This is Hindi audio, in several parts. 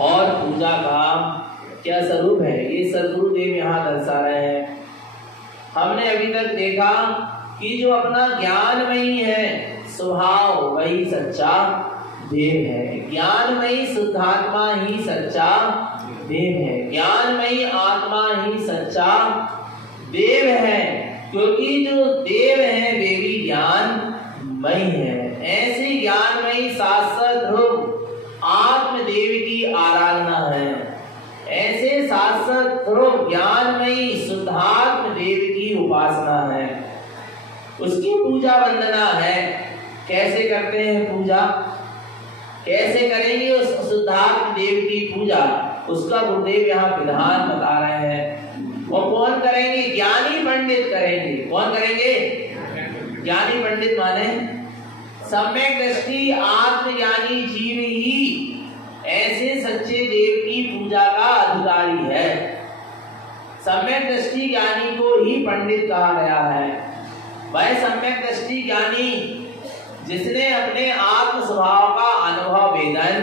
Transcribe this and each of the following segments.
और पूजा का क्या स्वरूप है, ये सद्गुरुदेव यहाँ दर्शा रहे हैं। हमने अभी तक देखा कि जो अपना ज्ञानमयी है स्वभाव वही सच्चा देव है। ज्ञानमयी शुद्धात्मा ही सच्चा देव है। ज्ञानमयी आत्मा ही सच्चा देव है, क्योंकि जो देव है वे भी ज्ञानमयी है। ऐसी ज्ञानमयी शाश्वत ध्रुव आत्मदेव की आराधना है। ऐसे शाश्वत ध्रुव ज्ञानमयी शुद्धात्म देव की उपासना है, उसकी पूजा वंदना है। कैसे करते हैं पूजा, कैसे करेंगे उस शुद्धात्म देव की पूजा, उसका गुरुदेव यहाँ विधान बता रहे हैं। और कौन करेंगे, ज्ञानी पंडित करेंगे। कौन करेंगे, ज्ञानी पंडित माने सम्यक दृष्टि आत्मज्ञानी जीव ही ऐसे सच्चे देव की पूजा का अधिकारी है। सम्यक दृष्टि ज्ञानी को ही पंडित कहा गया है। वह सम्यक दृष्टि ज्ञानी जिसने अपने आत्म स्वभाव का अनुभव वेदन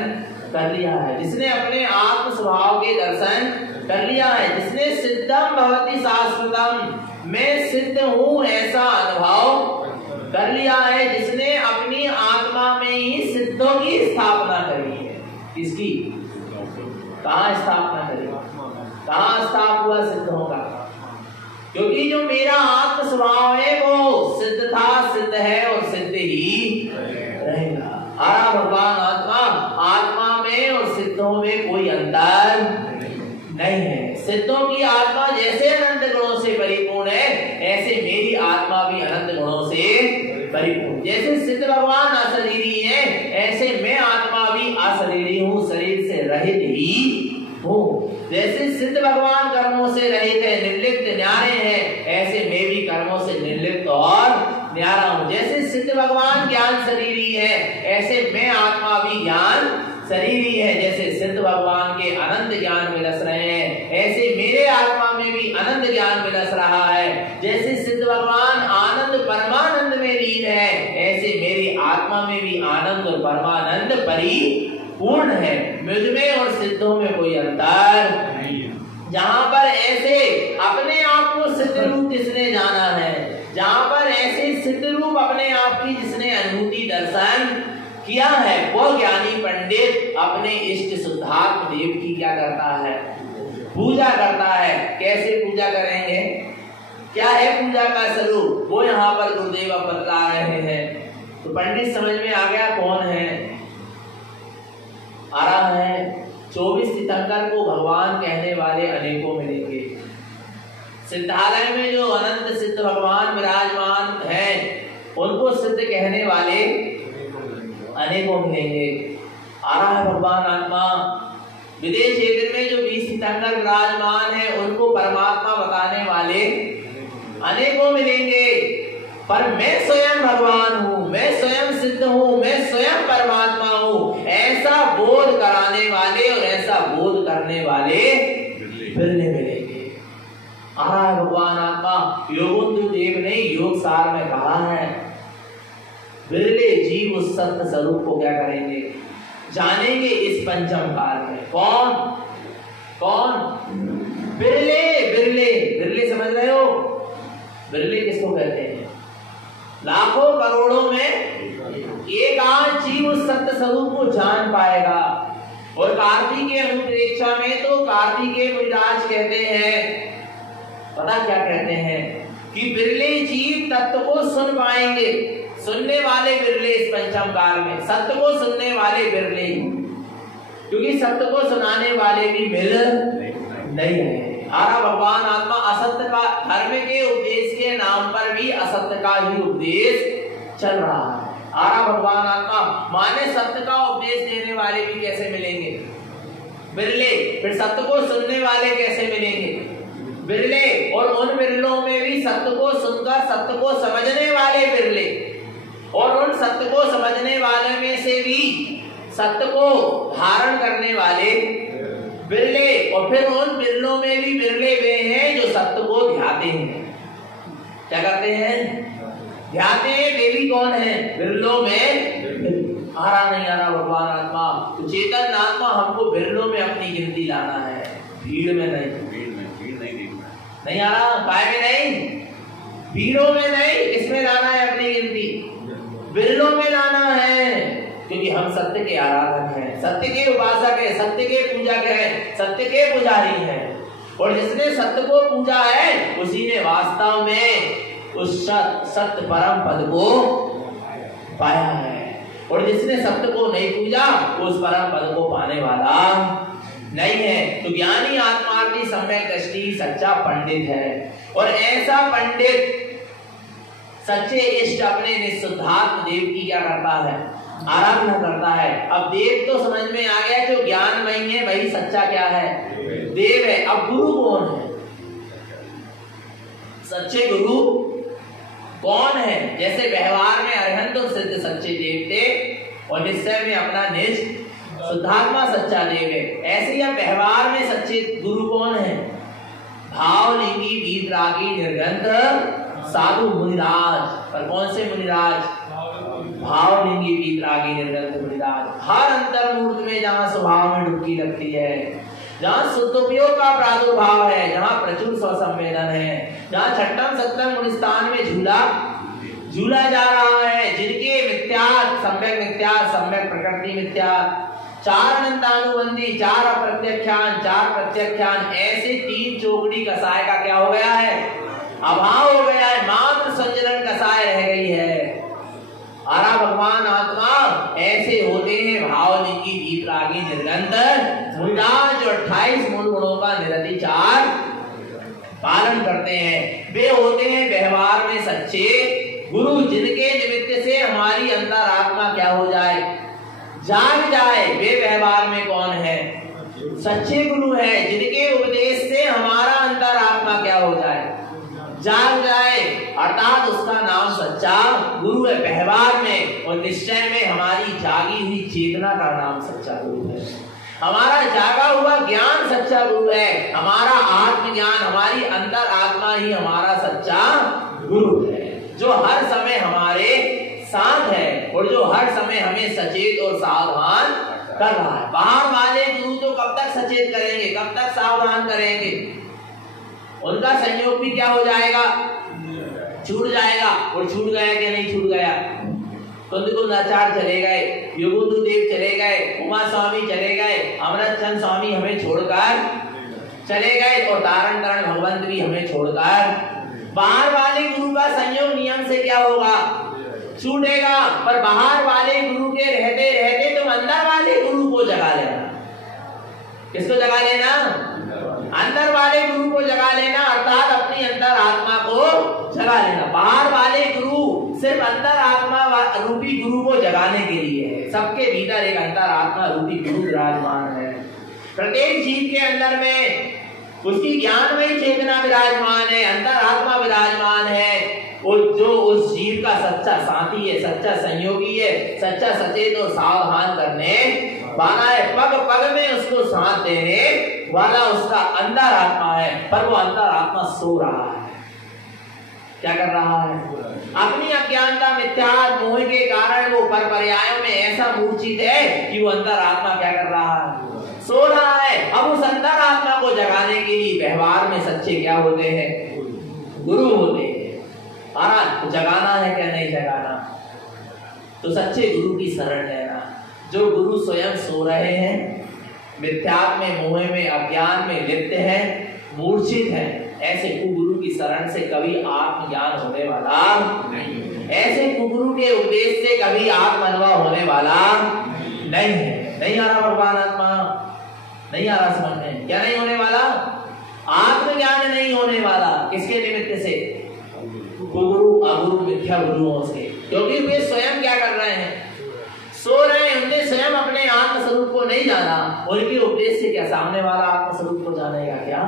कर लिया है, जिसने अपने आत्म स्वभाव के दर्शन कर लिया है, जिसने सिद्धम भवति शाश्वतम, मैं सिद्ध हूँ ऐसा अनुभव कर लिया है, जिसने अपनी आत्मा में ही सिद्धों की स्थापना करी है। किसकी, कहाँ स्थापना करी, कहाँ स्थाप हुआ सिद्धों का, क्योंकि जो मेरा आत्म स्वभाव है वो सिद्ध था, सिद्ध है और सिद्ध ही रहेगा। आरा भगवान आत्मा में और सिद्धों में कोई अंतर नहीं है। सिद्धों की आत्मा जैसे अनंत गुणों से परिपूर्ण है, ऐसे मेरी आत्मा भी अनंत गुणों से परिपूर्ण। जैसे सिद्ध भगवान अशरीरी है, ऐसे मैं आत्मा भी अशरीरी हूँ, शरीर से रहित ही हूँ। जैसे सिद्ध भगवान कर्मों से रहित है, निर्लिप्त न्यारे हैं, ऐसे मैं भी कर्मों से निर्लिप्त और न्यारा हूँ। जैसे सिद्ध भगवान ज्ञान शरीरी है, ऐसे मैं आत्मा भी ज्ञान शरीरी है। जैसे सिद्ध भगवान के अनंत ज्ञान में रस रहे हैं, ऐसे मेरे आत्मा में भी अनंत ज्ञान में रस रहा है। जैसे सिद्ध भगवान आनंद परमानंद में लीन है, ऐसे मेरी आत्मा में भी आनंद और परमानंद परिपूर्ण है। मुझ में और सिद्धों में कोई अंतर नहीं है। जहाँ पर ऐसे अपने आप को सिद्ध रूप जिसने जाना है, जहाँ पर ऐसे सिद्ध रूप अपने आप की जिसने अनुभूति दर्शन किया है, वो ज्ञानी पंडित अपने इष्ट शुद्धात्म देव की क्या करता है, पूजा करता है। कैसे पूजा करेंगे, क्या है पूजा का स्वरूप, वो यहाँ पर गुरुदेव बतला रहे हैं। तो पंडित समझ में आ गया कौन है, आराम है। 24 सितंबर को भगवान कहने वाले अनेकों मिलेंगे। सिद्धालय में जो अनंत सिद्ध भगवान विराजमान हैं, उनको सिद्ध कहने वाले अनेकों मिलेंगे। आ रहा है भगवान आत्मा। विदेश क्षेत्र में जो 20 सितंबर विराजमान है, उनको परमात्मा बताने वाले अनेकों मिलेंगे। पर मैं स्वयं भगवान हूँ, मैं स्वयं सिद्ध हूँ, मैं स्वयं परमात्मा हूँ, ऐसा बोध कराने वाले और ऐसा बोध करने वाले बिरले मिलेंगे। आ रहा है भगवान आत्मा। योगेंद्र देव ने योग सार में कहा है, बिरले जीव उस सत्य स्वरूप को क्या करेंगे, जानेंगे इस पंचम काल में। कौन कौन, बिरले बिरले। बिरले समझ रहे हो, बिरले किसको कहते हैं, लाखों करोड़ों में एक आध जीव उस सत्य स्वरूप को जान पाएगा। और कार्तिकेय अनुप्रेक्षा में तो कार्तिकेय विराज कहते हैं, पता क्या कहते हैं कि बिरले जीव तत्व को सुन पाएंगे। सुनने वाले बिरले इस पंचम काल में, सत्य को सुनने वाले बिरले, क्योंकि सत्य को सुनाने वाले भी मिल नहीं है। आरा भगवान आत्मा असत्य का, धर्म के उपदेश के नाम पर भी असत्य का ही उपदेश चल रहा है। आरा भगवान आत्मा माने सत्य का उपदेश देने वाले भी कैसे मिलेंगे, बिरले। फिर सत्य को सुनने वाले कैसे मिलेंगे, बिरले। और उन बिरलों में भी सत्य को सुनकर सत्य को समझने वाले बिरले, और उन सत्य को समझने वाले में से भी सत्य को धारण करने वाले बिरले। और फिर उन बिरलों में भी बिरले वे हैं जो सत्य को ध्याते हैं। क्या करते हैं, ध्याते हैं। वे भी कौन है, बिरलों में। आ रहा नहीं आ रहा भगवान आत्मा। तो चेतन आत्मा हमको बिरलों में अपनी गिनती लाना है, भीड़ में नहीं। भीड़ नहीं आ रहा, काय में नहीं, भीड़ों में नहीं, इसमें लाना है अपनी गिनती, बिरलों में लाना है। क्योंकि हम सत्य के आराधक हैं, सत्य के उपासक हैं, सत्य के पूजक हैं, सत्य के पुजारी हैं। और जिसने सत्य को पूजा है उसी ने वास्तव में उस सत्य परम पद को पाया है। और जिसने सत्य को नहीं पूजा उस परम पद को पाने वाला नहीं है। तो ज्ञानी आत्मार्थी सम्यक दृष्टि सच्चा पंडित है। और ऐसा पंडित सच्चे इष्ट अपने निःशुद्धात्म देव की क्या करता है, आराधना करता है। अब देव तो समझ में आ गया, जो ज्ञानमय है वही सच्चा क्या है, देव है। अब गुरु कौन है, सच्चे गुरु कौन है? जैसे व्यवहार में अरहंत और सिद्ध सच्चे देव थे और निश्चय में अपना निज शुद्धात्मा सच्चा देव है, ऐसे ही व्यवहार में सच्चे गुरु कौन है? भावलिंगी वीतरागी निर्गंध साधु मुनिराज। पर कौन से मुनिराज? भावलिंगी वीतरागी निर्गंध मुनिराज। हर अंतर्मूर्त में जहाँ स्वभाव में डुबकी लगती है, जहाँ शुद्धोपयोग का प्रादुर्भाव है, जहाँ प्रचुर स्वसंवेदन है, जहाँ छठम सप्तम गुणस्थान में झूला जा रहा है, जिनके मिथ्यात् सम्यक मिथ्यात् सम्यक प्रकृति मिथ्यात्, चार अनंतानुबंधी, चार अप्रत्यक्षान, चार प्रत्यक्षान, ऐसे तीन चौकड़ी कसाय का क्या हो गया है, अभाव हो गया है, मात्र संजलन कसाय रह गई है। आरा भगवान आत्मा ऐसे होते हैं भावलिंगी वीतरागी निर्गंध मुनिराज, जो 28 मूल गुणों का निरतिचार पालन करते हैं। वे होते हैं व्यवहार में सच्चे गुरु, जिनके निमित्त से हमारी अंतरात्मा क्या हो जाए, जाग जाए। वे व्यवहार में कौन है, सच्चे गुरु है, जिनके उपदेश से हमारा अंतरात्मा क्या हो जाए, जाग जाए। अर्थात उसका नाम सच्चा गुरु है व्यवहार में, और निश्चय में हमारी जागी हुई चेतना का नाम सच्चा गुरु है। हमारा जागा हुआ ज्ञान सच्चा गुरु है, हमारा आत्मज्ञान, हमारी अंतर आत्मा ही हमारा सच्चा गुरु है, जो हर समय हमारे साथ है और जो हर समय हमें सचेत और सावधान कर रहा है। बाहर वाले गुरु तो कब तक सचेत करेंगे, कब तक सावधान करेंगे? उनका संयोग भी क्या हो जाएगा, छूट जाएगा। और छूट गया कि नहीं छूट गया? कुंदकुंदाचार्य चले गए, योगेंद्र देव चले गए, उमा स्वामी चले गए, अमृत चंद स्वामी हमें छोड़कर चले गए, और तारण तरण भगवंत भी हमें छोड़कर। बाहर वाले गुरु का संयोग नियम से क्या होगा, छूटेगा। पर बाहर वाले गुरु के रहते रहते तुम अंदर वाले गुरु को जगा लेना। किसको जगा लेना? अंदर वाले गुरु को जगा लेना, अर्थात अपनी अंतर आत्मा को जगा लेना। बाहर वाले गुरु सिर्फ अंतर आत्मा रूपी गुरु को जगाने के लिए है। सबके भीतर एक अंतर आत्मा रूपी गुरु विराजमान है। प्रत्येक जीव के अंदर में उसकी ज्ञानमयी चेतना विराजमान है, अंतर आत्मा विराजमान है। और जो उस जीव का सच्चा साथी है, सच्चा संयोगी है, सच्चा सचेत और सावधान करने वाला है, पग पग में उसको साथ देने वाला उसका अंदर आत्मा है। पर वो अंदर आत्मा सो रहा है, क्या कर रहा है? अपनी अज्ञानता मिथ्या मोह के कारण वो पर पर्यायों में ऐसा मूर्छित है कि वो अंदर आत्मा क्या कर रहा है, सो रहा है। अब उस अंदर आत्मा को जगाने के लिए व्यवहार में सच्चे क्या होते हैं, गुरु होते हैं। तो जगाना है क्या नहीं जगाना? तो सच्चे गुरु की शरण लेना। जो गुरु स्वयं सो रहे हैं, मिथ्यात्व में मोह में अज्ञान में लिप्त है, मूर्छित है, ऐसे कुगुरु की शरण से कभी आत्मज्ञान होने वाला नहीं। ऐसे कुगुरु के उपदेश से कभी आत्म अनुभव होने वाला नहीं है। नहीं आ रहा भगवान आत्मा, नहीं आ रहा समझ में? क्या नहीं होने वाला? आत्मज्ञान नहीं होने वाला। किसके निमित्त से? कुगुरु अगुरु मिथ्या गुरुओं से। क्योंकि वे स्वयं क्या कर रहे हैं, सो रहे हैं। उनने स्वयं अपने आत्म स्वरूप को नहीं जाना। उनके उपदेश से क्या सामने वाला आत्म स्वरूप को जानेगा? क्या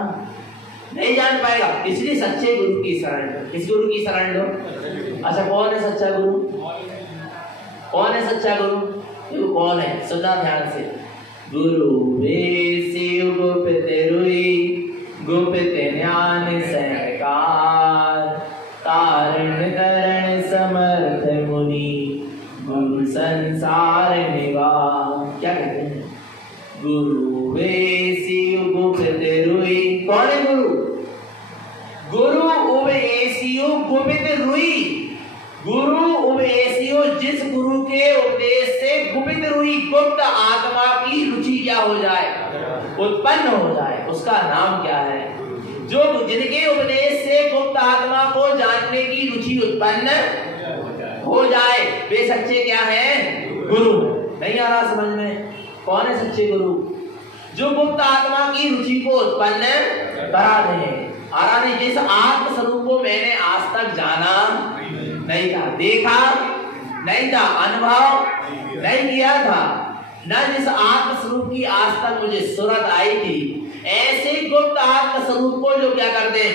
नहीं जान पाएगा। इसलिए सच्चे गुरु की शरण लो। किस गुरु की शरण लो? अच्छा, कौन है सच्चा गुरु? कौन है सच्चा गुरु? देखो कौन है, सुनना ध्यान से। गुरु रे शिव गुप्त रुई, गुप्त ज्ञान सहकार, तारण तरण समर्थ मुनि, गुरु संसार गुरु वेसियो गुप्त रुई। कौन है गुरु? गुरु उपदेशियो गुप्त रुई। गुरु उपदेशियो, जिस गुरु के उपदेश से गुप्त रुई, गुप्त आत्मा की रुचि क्या हो जाए, उत्पन्न हो जाए, उसका नाम क्या है? जो जिनके उपदेश से गुप्त आत्मा को जानने की रुचि उत्पन्न हो जाए, वे सच्चे क्या हैं? गुरु। नहीं आ रहा समझ में? कौन है सच्चे गुरु? जो गुप्त आत्मा की रुचि को उत्पन्न करा दे। आ रहा नहीं? जिस आत्म स्वरूप को मैंने आज तक जाना नहीं था, देखा नहीं था, अनुभव नहीं किया था, न जिस आत्म स्वरूप की आज तक मुझे सूरत आई थी, ऐसे गुप्त आत्म स्वरूप को जो क्या कर दे,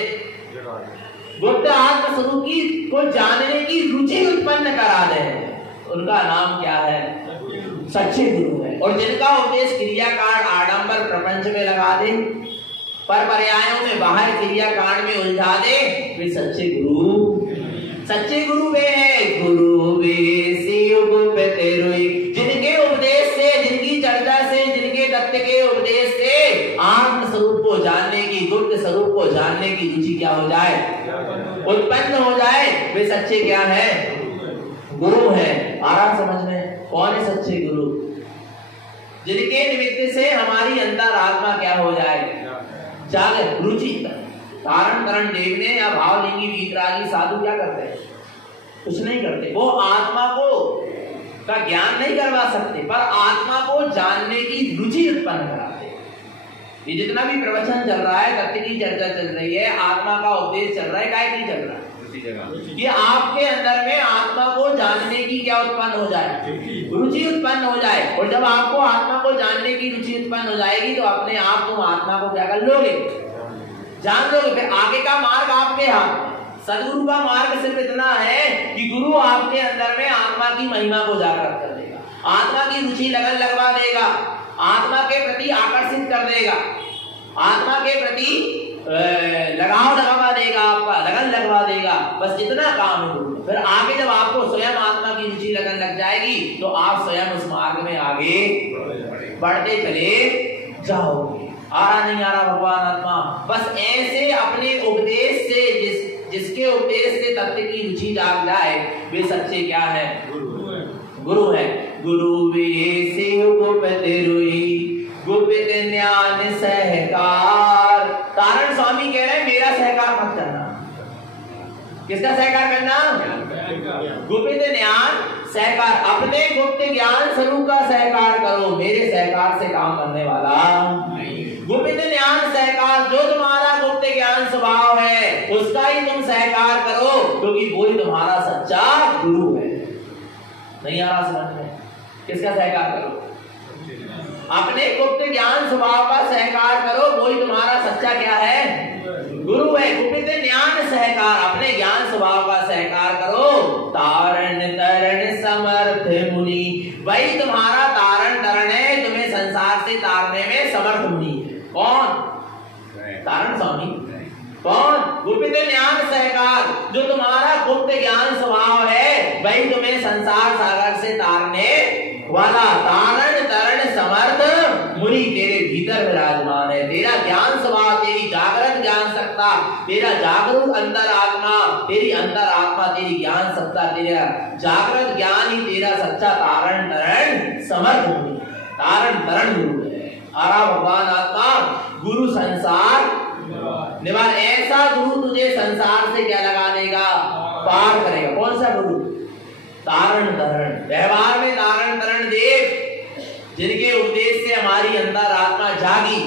गुप्त आत्म स्वरूप की को जानने की रुचि उत्पन्न करा दे, उनका नाम क्या है? सच्चे गुरु है। और जिनका उपदेश क्रियाकांड आडंबर प्रपंच में लगा दे, पर पर्यायों में बाहर क्रियाकांड में उलझा दे, वे सच्चे गुरु। सच्चे गुरु वे हैं गुरु वे जिनके उपदेश से, जिनकी चर्चा से, जिनके तत्व के उपदेश से आत्म स्वरूप को जानने की, गुप्त स्वरूप को जानने की रुचि क्या हो जाए, उत्पन्न हो जाए, वे सच्चे क्या है? गुरु है। आराम समझ में? कौन है सच्चे गुरु? जिनके निमित्त से हमारी अंतर आत्मा क्या हो जाए, जागृत, रुचि। तारण तरण देखने या भावलिंगी वीतरागी साधु क्या करते हैं? कुछ नहीं करते। वो आत्मा को का ज्ञान नहीं करवा सकते, पर आत्मा को जानने की रुचि उत्पन्न कराते। ये जितना भी प्रवचन चल रहा है, तत्व की चर्चा चल रही है, आत्मा का उपदेश चल रहा है, काय के लिए चल रहा है? कि आपके अंदर में आत्मा को जानने की क्या उत्पन्न हो जाए, रुचि उत्पन्न हो जाए। और जब आपको आत्मा को जानने की रुचि उत्पन्न हो जाएगी, तो अपने आप तुम आत्मा को क्या कर लोगे, जान लोगे। फिर आगे का मार्ग आपके हाथ। सदगुरु का मार्ग सिर्फ इतना है कि गुरु आपके अंदर में आत्मा की महिमा को जागृत कर देगा, आत्मा की रुचि लगन लगवा देगा, आत्मा के प्रति आकर्षित कर देगा, आत्मा के प्रति लगाव लगवा देगा, आपका लगन लगवा देगा। बस जितना काम है गुरु। फिर आगे जब आपको स्वयं आत्मा की रुचि लगन लग जाएगी, तो आप स्वयं उस मार्ग में आगे बढ़ते चले जाओगे। आ रहा नहीं आ रहा भगवान आत्मा? बस ऐसे अपने उपदेश से, जिसके उपदेश से तत्व की रुचि जाग जाए, वे सच्चे क्या है? गुरु है। गुरु वे गुप्त रुई, गुप्त ज्ञान सहकार। तारण स्वामी कह रहे हैं मेरा सहकार मत करना। किसका सहकार करना? गुप्त ज्ञान सहकार। अपने गुप्त ज्ञान स्वरूप का सहकार करो, मेरे सहकार से काम करने वाला गुप्त ज्ञान सहकार। जो तुम्हारा गुप्त ज्ञान स्वभाव है, उसका ही तुम सहकार करो, क्योंकि वो ही तुम्हारा सच्चा गुरु है। नहीं आ रहा समझ में? किसका सहकार करो? अपने गुप्त ज्ञान स्वभाव का सहकार करो, वो ही तुम्हारा सच्चा क्या है? गुरु है। गुप्त ज्ञान सहकार, अपने ज्ञान स्वभाव का सहकार करो। तारण तरण समर्थ मुनि, वही तुम्हारा तारण तरण है, तुम्हें संसार से तारने में समर्थ मुनि है। कौन? तारण स्वामी। कौन? गुप्त ज्ञान सहकार। जो तुम्हारा गुप्त ज्ञान स्वभाव है, वही तुम्हें संसार सागर से तारने वाला तारण तरण समर्थ मुनि तेरे भीतर विराजमान है। तेरा ज्ञान स्वभाव, तेरी जागृत ज्ञान सत्ता, तेरा जागरूक अंतर आत्मा, तेरी अंतर आत्मा, तेरी ज्ञान सत्ता, तेरा जागृत ज्ञान ही तेरा सच्चा तारण तरण समर्थ मुनि, तारण तरण गुरु है। आरा भगवान आत्मा गुरु संसार निवार। ऐसा गुरु तुझे संसार से क्या लगा देगा, पार करेगा। कौन सा गुरु? तारण तरण। व्यवहार में तारण तरण देव, जिनके उपदेश से हमारी अंतर आत्मा जागी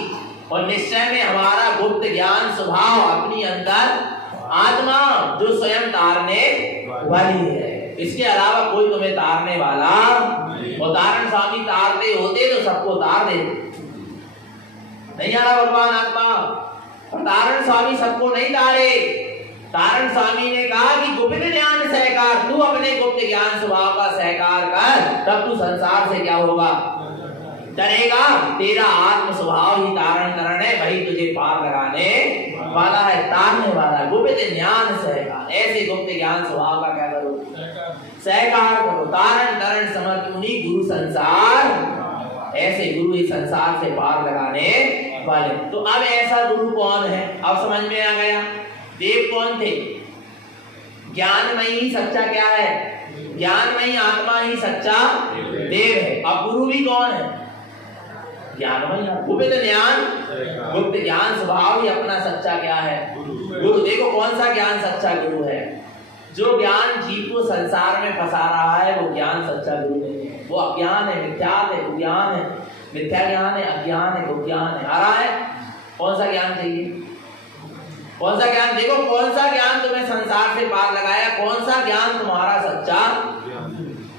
और निश्चय में हमारा गुप्त ज्ञान स्वभाव, अपनी अंतर आत्मा जो स्वयं तारने वाली है। इसके अलावा कोई तुम्हें तारने वाला, और तारण स्वामी तारते होते तो सबको तार देते। नहीं आ रहा भगवान आत्मा? और तारण स्वामी सबको नहीं तारे। तारण स्वामी ने कहा कि गुप्त ज्ञान सहकार, तू अपने गुप्त ज्ञान स्वभाव का सहकार कर, तब तू संसार से क्या होगा, डरेगा। तेरा आत्म स्वभाव ही तारण तरण है, वही तुझे पार लगाने वाला है, तारने वाला। गुप्त ज्ञान सहकार, ऐसे गुप्त ज्ञान स्वभाव का क्या करो, सहकार करो। तारण तरण समर्थ मुनि गुरु संसार ऐसे गुरु इस संसार से पार लगाने वाले। तो अब ऐसा गुरु कौन है, अब समझ में आ गया। देव कौन थे? ज्ञानमयी सच्चा क्या है? ज्ञानमयी आत्मा ही सच्चा देव है। अब गुरु भी कौन है? ज्ञानमयी। गुप्त ज्ञान, गुप्त ज्ञान स्वभाव ही अपना सच्चा क्या है? गुरु। देखो कौन सा ज्ञान सच्चा गुरु है? जो ज्ञान जीव को संसार में फंसा रहा है वो ज्ञान सच्चा गुरु नहीं है, वो अज्ञान है, मिथ्यात है, ज्ञान है, मिथ्या ज्ञान है, अज्ञान है, वो ज्ञान है। आ रहा है? कौन सा ज्ञान चाहिए? कौन सा ज्ञान? देखो कौन सा ज्ञान तुम्हें संसार से पार लगाया, कौन सा ज्ञान तुम्हारा सच्चा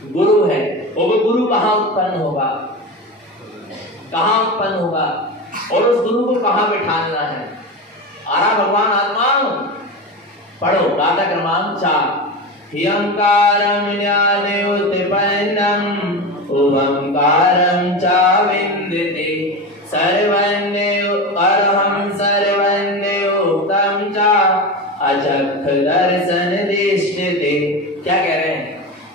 गुरु है। और वो गुरु कहाँ उत्पन्न होगा, कहाँ उत्पन्न होगा, और उस गुरु को कहाँ बिठाना है? आ रहा भगवान आत्मा? पढ़ो गाथा क्रमांक 4। ह्यंकारं ज्ञानोत्पन्नं ओंकारं च विन्दते सर्वन्यो अरहं सर्वन्योक्तं च अचक्ष दर्शन दृश्यते। क्या कह रहे हैं?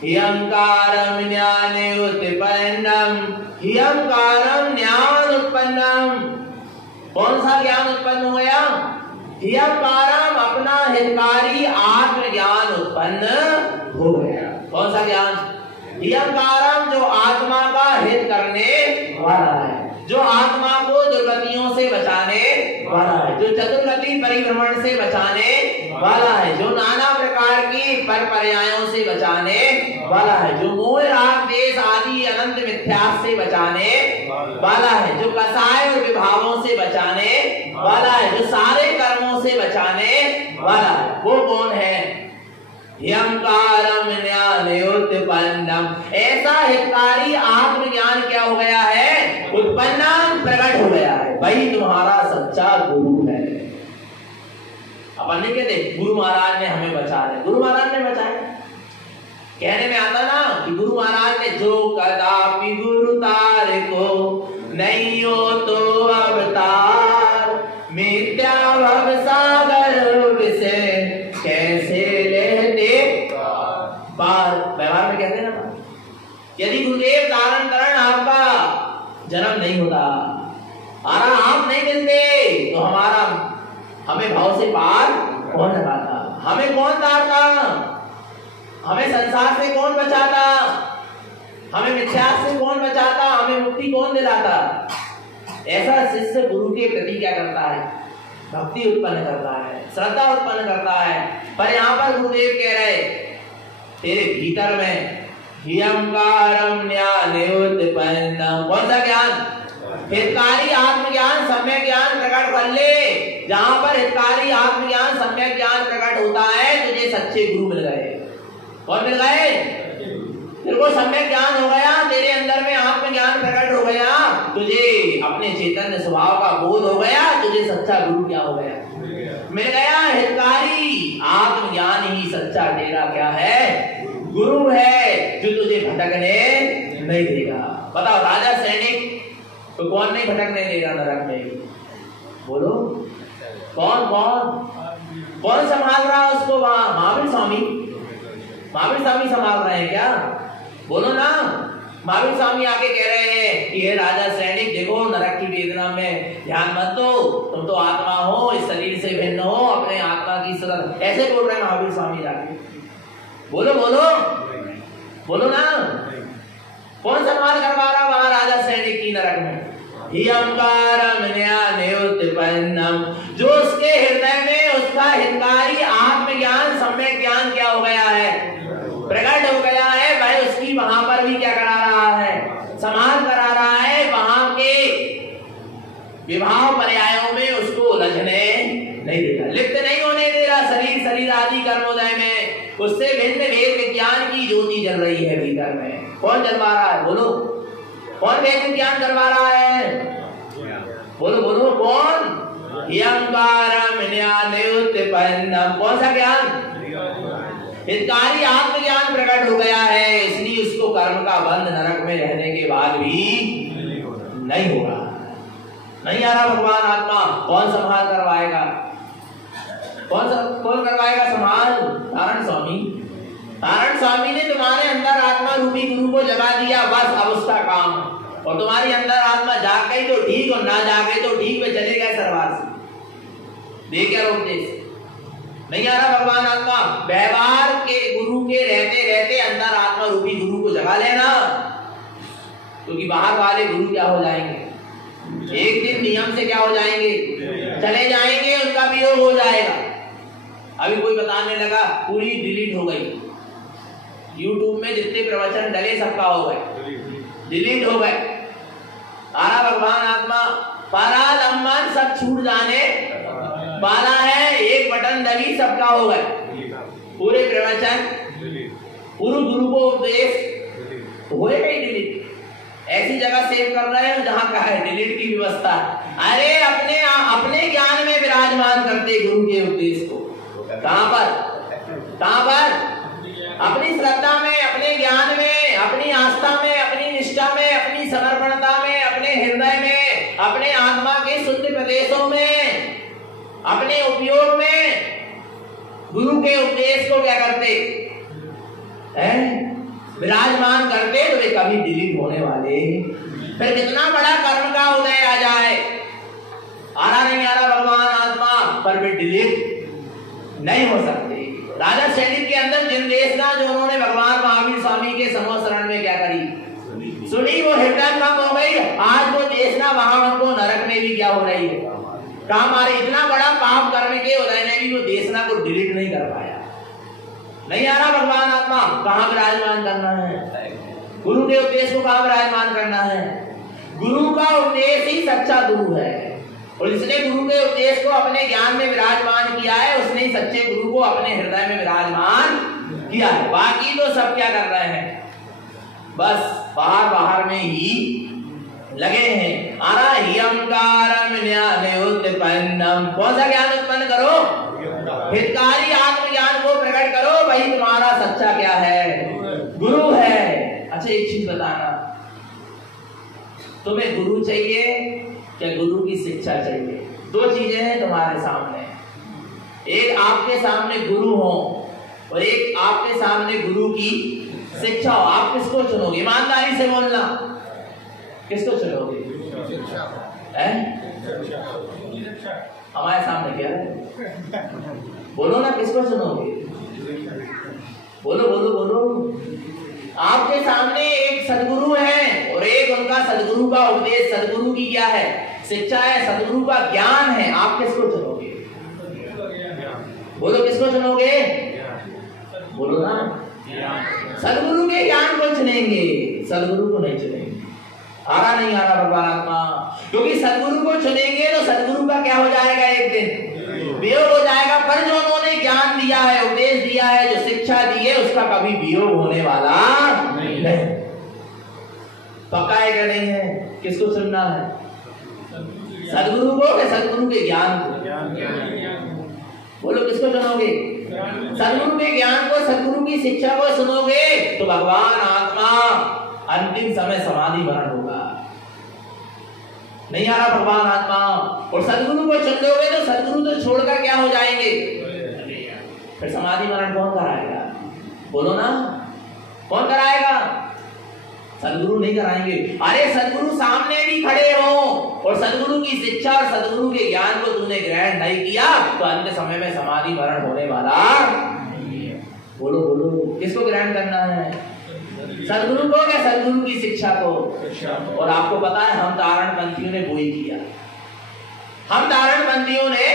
ह्यंकारं ज्ञानोत्पन्नं, ह्यंकारं ज्ञान उत्पन्नं। कौन सा ज्ञान उत्पन्न हो गया? ह्यंकारं अपना हितकारी आत्मज्ञान उत्पन्न हो गया। कौन सा ज्ञान? ह्यंकारं जो आत्मा का हित करने वाला है, जो आत्मा को दुर्गतियों से बचाने वाला है, जो चतुर्गति परिभ्रमण से बचाने वाला है, जो नाना प्रकार की परपर्यायों से बचाने वाला है, जो मोह राग देश आदि अनंत मिथ्यास से बचाने वाला है, जो कसाय और विभावों से बचाने वाला है, जो सारे कर्मों से बचाने वाला है। वो कौन है? ह्यंकारं ज्ञानोत्पन्नं। ऐसा हितकारी आत्मज्ञान क्या हो गया है? उत्पन्नं, प्रकट हो गया है। वही तुम्हारा सच्चा गुरु है। अपन नहीं कहते गुरु महाराज ने हमें बचा लिया, गुरु महाराज ने बचाया। कहने में आता ना कि गुरु महाराज ने जो कदापि गुरु तार को नहीं हो तो अवतार, मिथ्या भव सागर विषय कैसे लेते पार। व्यवहार में कहते हैं ना, यदि गुरुदेव धारण करण आपका जन्म नहीं होता, आरा आप नहीं मिलते, तो हमें भाव से पार कौन लगाता? हमें कौन तारता? हमें संसार से कौन बचाता? हमें मिथ्यास से कौन बचाता? हमें मुक्ति कौन दिलाता? ऐसा शिष्य गुरु के प्रति क्या करता है? भक्ति उत्पन्न करता है, श्रद्धा उत्पन्न करता है। पर यहाँ पर गुरुदेव कह रहे तेरे भीतर में ह्यंकारं ज्ञानोत्पन्नं। कौन सा ज्ञान? हितकारी आत्मज्ञान सम्यक ज्ञान प्रकट कर ले। जहां पर हितकारी आत्मज्ञान सम्यक ज्ञान प्रकट होता है तुझे सच्चे गुरु मिल गए। कौन मिल गए? तेरे को सम्यक ज्ञान हो गया, तेरे अंदर में आत्मज्ञान प्रकट हो गया, तुझे अपने चैतन्य स्वभाव का बोध हो गया, तुझे सच्चा गुरु क्या हो गया? मिल गया। हितकारी आत्मज्ञान ही सच्चा तेरा क्या है? गुरु है, जो तुझे भटकने नहीं देगा। बताओ राजा सैनिक तो कौन नहीं भटकने देगा नरक में? बोलो कौन कौन कौन संभाल रहा है उसको? वहां महावीर स्वामी संभाल रहे हैं क्या? बोलो ना। महावीर स्वामी आके कह रहे हैं कि हे राजा सैनिक, देखो नरक की वेदना में ध्यान मत दो, तुम तो आत्मा हो, इस शरीर से भिन्न हो, अपने आत्मा की सुरत। ऐसे बोल रहे हैं महावीर स्वामी जाके। बोलो बोलो बोलो ना। कौन संभाल करवा रहा वहां राजा सैनिक की नरक में? ह्यंकारं ज्ञानोत्पन्नं। जो उसके हृदय में उसका हितकारी आत्मज्ञान सम्यक ज्ञान क्या हो गया है? प्रकट हो गया है। वह उसकी वहां पर भी क्या करा रहा है? समाध करा रहा है। वहां के विभाव पर्यायों में उसको उलझने नहीं देगा, लिप्त नहीं होने दे रहा। शरीर आदि कर्मोदय में उससे भिन्न वेद विज्ञान की ज्योति जल रही है भीतर में। कौन जलवा रहा है? बोलो कौन वेद विज्ञान करवा रहा है? बोलो बोलो कौन? ह्यंकारं ज्ञानोत्पन्नं। कौन सा ज्ञान? हितकारी आत्मज्ञान प्रकट हो गया है, इसलिए उसको कर्म का बंध नरक में रहने के बाद भी नहीं होगा। नहीं आ रहा भगवान आत्मा। कौन संभाल करवाएगा? कौन करवाएगा संभाल? नारायण स्वामी। नारायण स्वामी ने तुम्हारे अंदर आत्मा रूपी गुरु को जगा दिया, बस अब उसका काम और तुम्हारी अंदर आत्मा जाग गई तो ठीक और ना जाग गई तो ठीक, वे चले गए सरवार से। देखिए उपदेश नहीं आ रहा भगवान आत्मा, व्यवहार के गुरु के रहते रहते अंदर आत्मा रूपी गुरु को जगा लेना, क्योंकि बाहर वाले गुरु क्या हो जाएंगे, एक दिन नियम से क्या हो जाएंगे, चले जाएंगे, उनका वियोग हो जाएगा। अभी कोई बताने लगा पूरी डिलीट हो गई, YouTube में जितने प्रवचन डले सबका हो गए, डिलीट हो गए। आरा भगवान आत्मा परालंबन सब छूट जाने वाला है, एक बटन दबी सबका हो गए, पूरे प्रवचन पूरे गुरु को उपदेश होएगा ही डिलीट। ऐसी जगह सेव कर रहे हैं जहां का है डिलीट की व्यवस्था। अरे अपने ज्ञान में विराजमान करते गुरु के उपदेश को, कहां पर अपनी श्रद्धा में, अपने ज्ञान में, अपनी आस्था में, अपनी निष्ठा में, अपनी समर्पणता में, अपने हृदय में, अपने आत्मा के शुद्ध प्रदेशों में, अपने उपयोग में गुरु के उपदेश को क्या करते हैं, विराजमान करते, तो वे कभी डिलीट होने वाले। फिर कितना बड़ा कर्म का उदय आ जाए, आ रहा नहीं आ रहा भगवान आत्मा, पर वे डिलीट नहीं हो सकते। राजा सैनिक के अंदर जिन देशना जो उन्होंने भगवान महावीर स्वामी के समूह शरण में क्या करी, सुनी, वो हृदयंगम हो गई। आज वो देशना वहां उनको नरक में भी क्या हो रही है, काम आ रही। इतना बड़ा पाप करने के उदय ने भी वो देशना को डिलीट नहीं कर पाया। नहीं आ रहा भगवान आत्मा, कहां विराजमान करना है, गुरु के उपदेश को कहां विराजमान करना है। गुरु का उपदेश ही सच्चा गुरु है, और जिसने गुरु के उपदेश को अपने ज्ञान में विराजमान किया है, उसने ही सच्चे गुरु को अपने हृदय में विराजमान किया है। बाकी तो सब क्या कर रहे हैं, बस बाहर में ही लगे हैं। आरा हियंकारम ज्ञान उत्पन्नम, कौन सा ज्ञान उत्पन्न करो, हितकारी आत्मज्ञान को प्रकट करो, वही तुम्हारा सच्चा क्या है, गुरु है। अच्छा एक चीज बताना, तुम्हें गुरु चाहिए क्या गुरु की शिक्षा चाहिए? दो चीजें हैं तुम्हारे सामने, एक आपके सामने गुरु हो और एक आपके सामने गुरु की शिक्षा हो। आप किसको चुनोगे? ईमानदारी से बोलना, किसको चुनोगे? हमारे सामने क्या है, बोलो ना, किसको चुनोगे? बोलो बोलो बोलो। आपके सामने एक सदगुरु है और एक उनका सदगुरु का उपदेश, सदगुरु की क्या है, शिक्षा है, सदगुरु का ज्ञान है। आप किसको चुनोगे? बोलो किसको चुनोगे? बोलो ना, सदगुरु के ज्ञान को चुनेंगे, सदगुरु को नहीं चुनेंगे। आ रहा नहीं आ रहा भगवान आत्मा, क्योंकि सदगुरु को चुनेंगे तो सदगुरु का क्या हो जाएगा, एक दिन वियोग हो जाएगा। पर जो उन्होंने ज्ञान दिया है, उपदेश दिया है, जो शिक्षा दी है, उसका कभी वियोग होने वाला नहीं। पक्का है क्या नहीं है? किसको चुनना है, सदगुरु को या सदगुरु के ज्ञान को? बोलो किसको चुनोगे? सदगुरु के ज्ञान को, सदगुरु की शिक्षा को सुनोगे तो भगवान आत्मा अंतिम समय समाधि मरण होगा। नहीं आ रहा भगवान आत्मा, और सदगुरु को चुन लोगे तो सदगुरु तो छोड़कर क्या हो जाएंगे, फिर समाधि मरण कौन कराएगा? बोलो ना, कौन कराएगा? सदगुरु नहीं कराएंगे। अरे सदगुरु सामने भी खड़े हो और सदगुरु की शिक्षा और सदगुरु के ज्ञान को तूने ग्रहण नहीं किया तो अंत समय में समाधि मरण होने वाला। बोलो बोलो, किसको ग्रहण करना है, सदगुरु को या सदगुरु की शिक्षा को? और आपको पता है हम तारणपंथियों ने वही किया, हम तारणपंथियों ने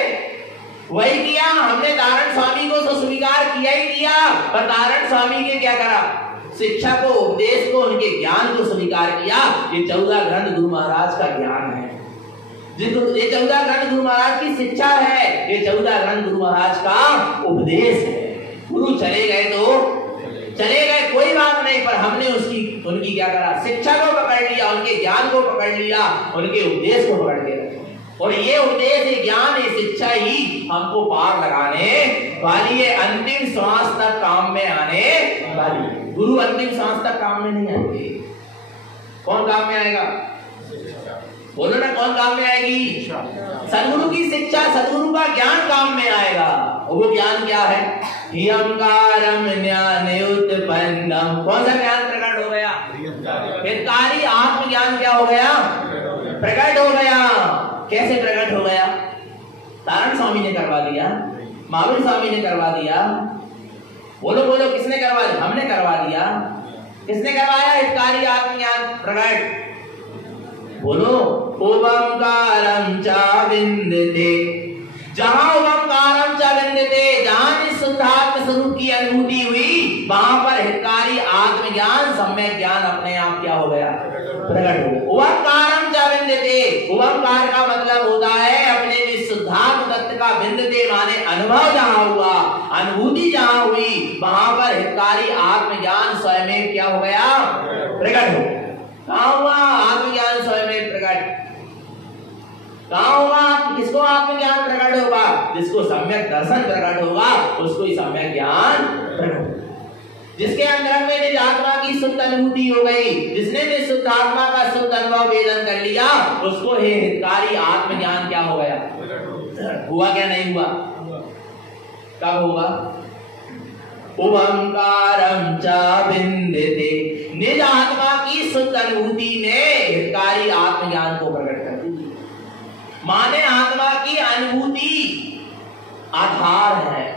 वही किया। हमने तारण स्वामी को तो स्वीकार किया ही किया, पर तारण स्वामी ने क्या करा, शिक्षा को, उपदेश को, उनके ज्ञान को स्वीकार किया। ये 14 ग्रंथ गुरु महाराज का ज्ञान है, ये 14 ग्रंथ गुरु महाराज की शिक्षा है, ये 14 ग्रंथ गुरु महाराज का उपदेश है। गुरु चले गए तो चले गए, कोई बात नहीं, पर हमने उनकी क्या करा, शिक्षा को पकड़ लिया, उनके ज्ञान को पकड़ लिया, उनके उपदेश को पकड़ के रखे। और ये उपदेश, ये ज्ञान, ये शिक्षा ही हमको पार लगाने वाली है, अंतिम श्वास तक काम में आने वाली है। गुरु अंतिम श्वास तक काम में नहीं आएंगे। कौन काम में आएगा? बोलो ना, कौन काम में आएगी? सदगुरु की शिक्षा, सदगुरु का ज्ञान काम में आएगा। और वो ज्ञान क्या है? हियंकारम ज्ञान उत्पन्नम। कौन सा ज्ञान प्रकट हो गया? हितकारी आत्मज्ञान क्या हो गया? प्रकट हो गया। कैसे प्रकट हो गया? तारण स्वामी ने करवा दिया, महावीर स्वामी ने करवा दिया। बोलो बोलो, किसने करवा दिया? हमने करवा दिया। किसने करवाया हितकारी आत्मज्ञान प्रकट? बोलो। ओंकारं च विन्दते, जहां ओंकारं च विन्दते, जहां इस शुद्धात्म स्वरूप की अनुभूति हुई, वहां पर हितकारी आत्मज्ञान सम्यक ज्ञान अपने आप क्या हो गया? प्रकट हो गया। ओंकारं च विन्दते, ओंकार का मतलब होता है अपने शुद्धात्म तत्व का विन्दते माने अनुभव जहां हुआ, अनुभूति जहां हुई, वहां पर हितकारी आत्मज्ञान स्वयं क्या हो गया? प्रकट हो गया। कहाँ हुआ आत्मज्ञान स्वयं प्रकट? कहाँ हुआ? किसको आत्मज्ञान प्रकट होगा? जिसको सम्यक दर्शन प्रकट होगा उसको ही सम्यक ज्ञान प्रकट होगा। जिसके अंदर में निज आत्मा की शुद्ध अनुभूति हो गई, जिसने निज शुद्ध आत्मा का शुद्ध अनुभव वेदन कर लिया, उसको हे हितकारी आत्मज्ञान क्या हो गया? हुआ क्या नहीं हुआ? कब होगा? ओंकारं च विन्दते, निज आत्मा की शुद्ध अनुभूति ने हितकारी आत्मज्ञान को प्रकट कर दी। माने आत्मा की अनुभूति आधार है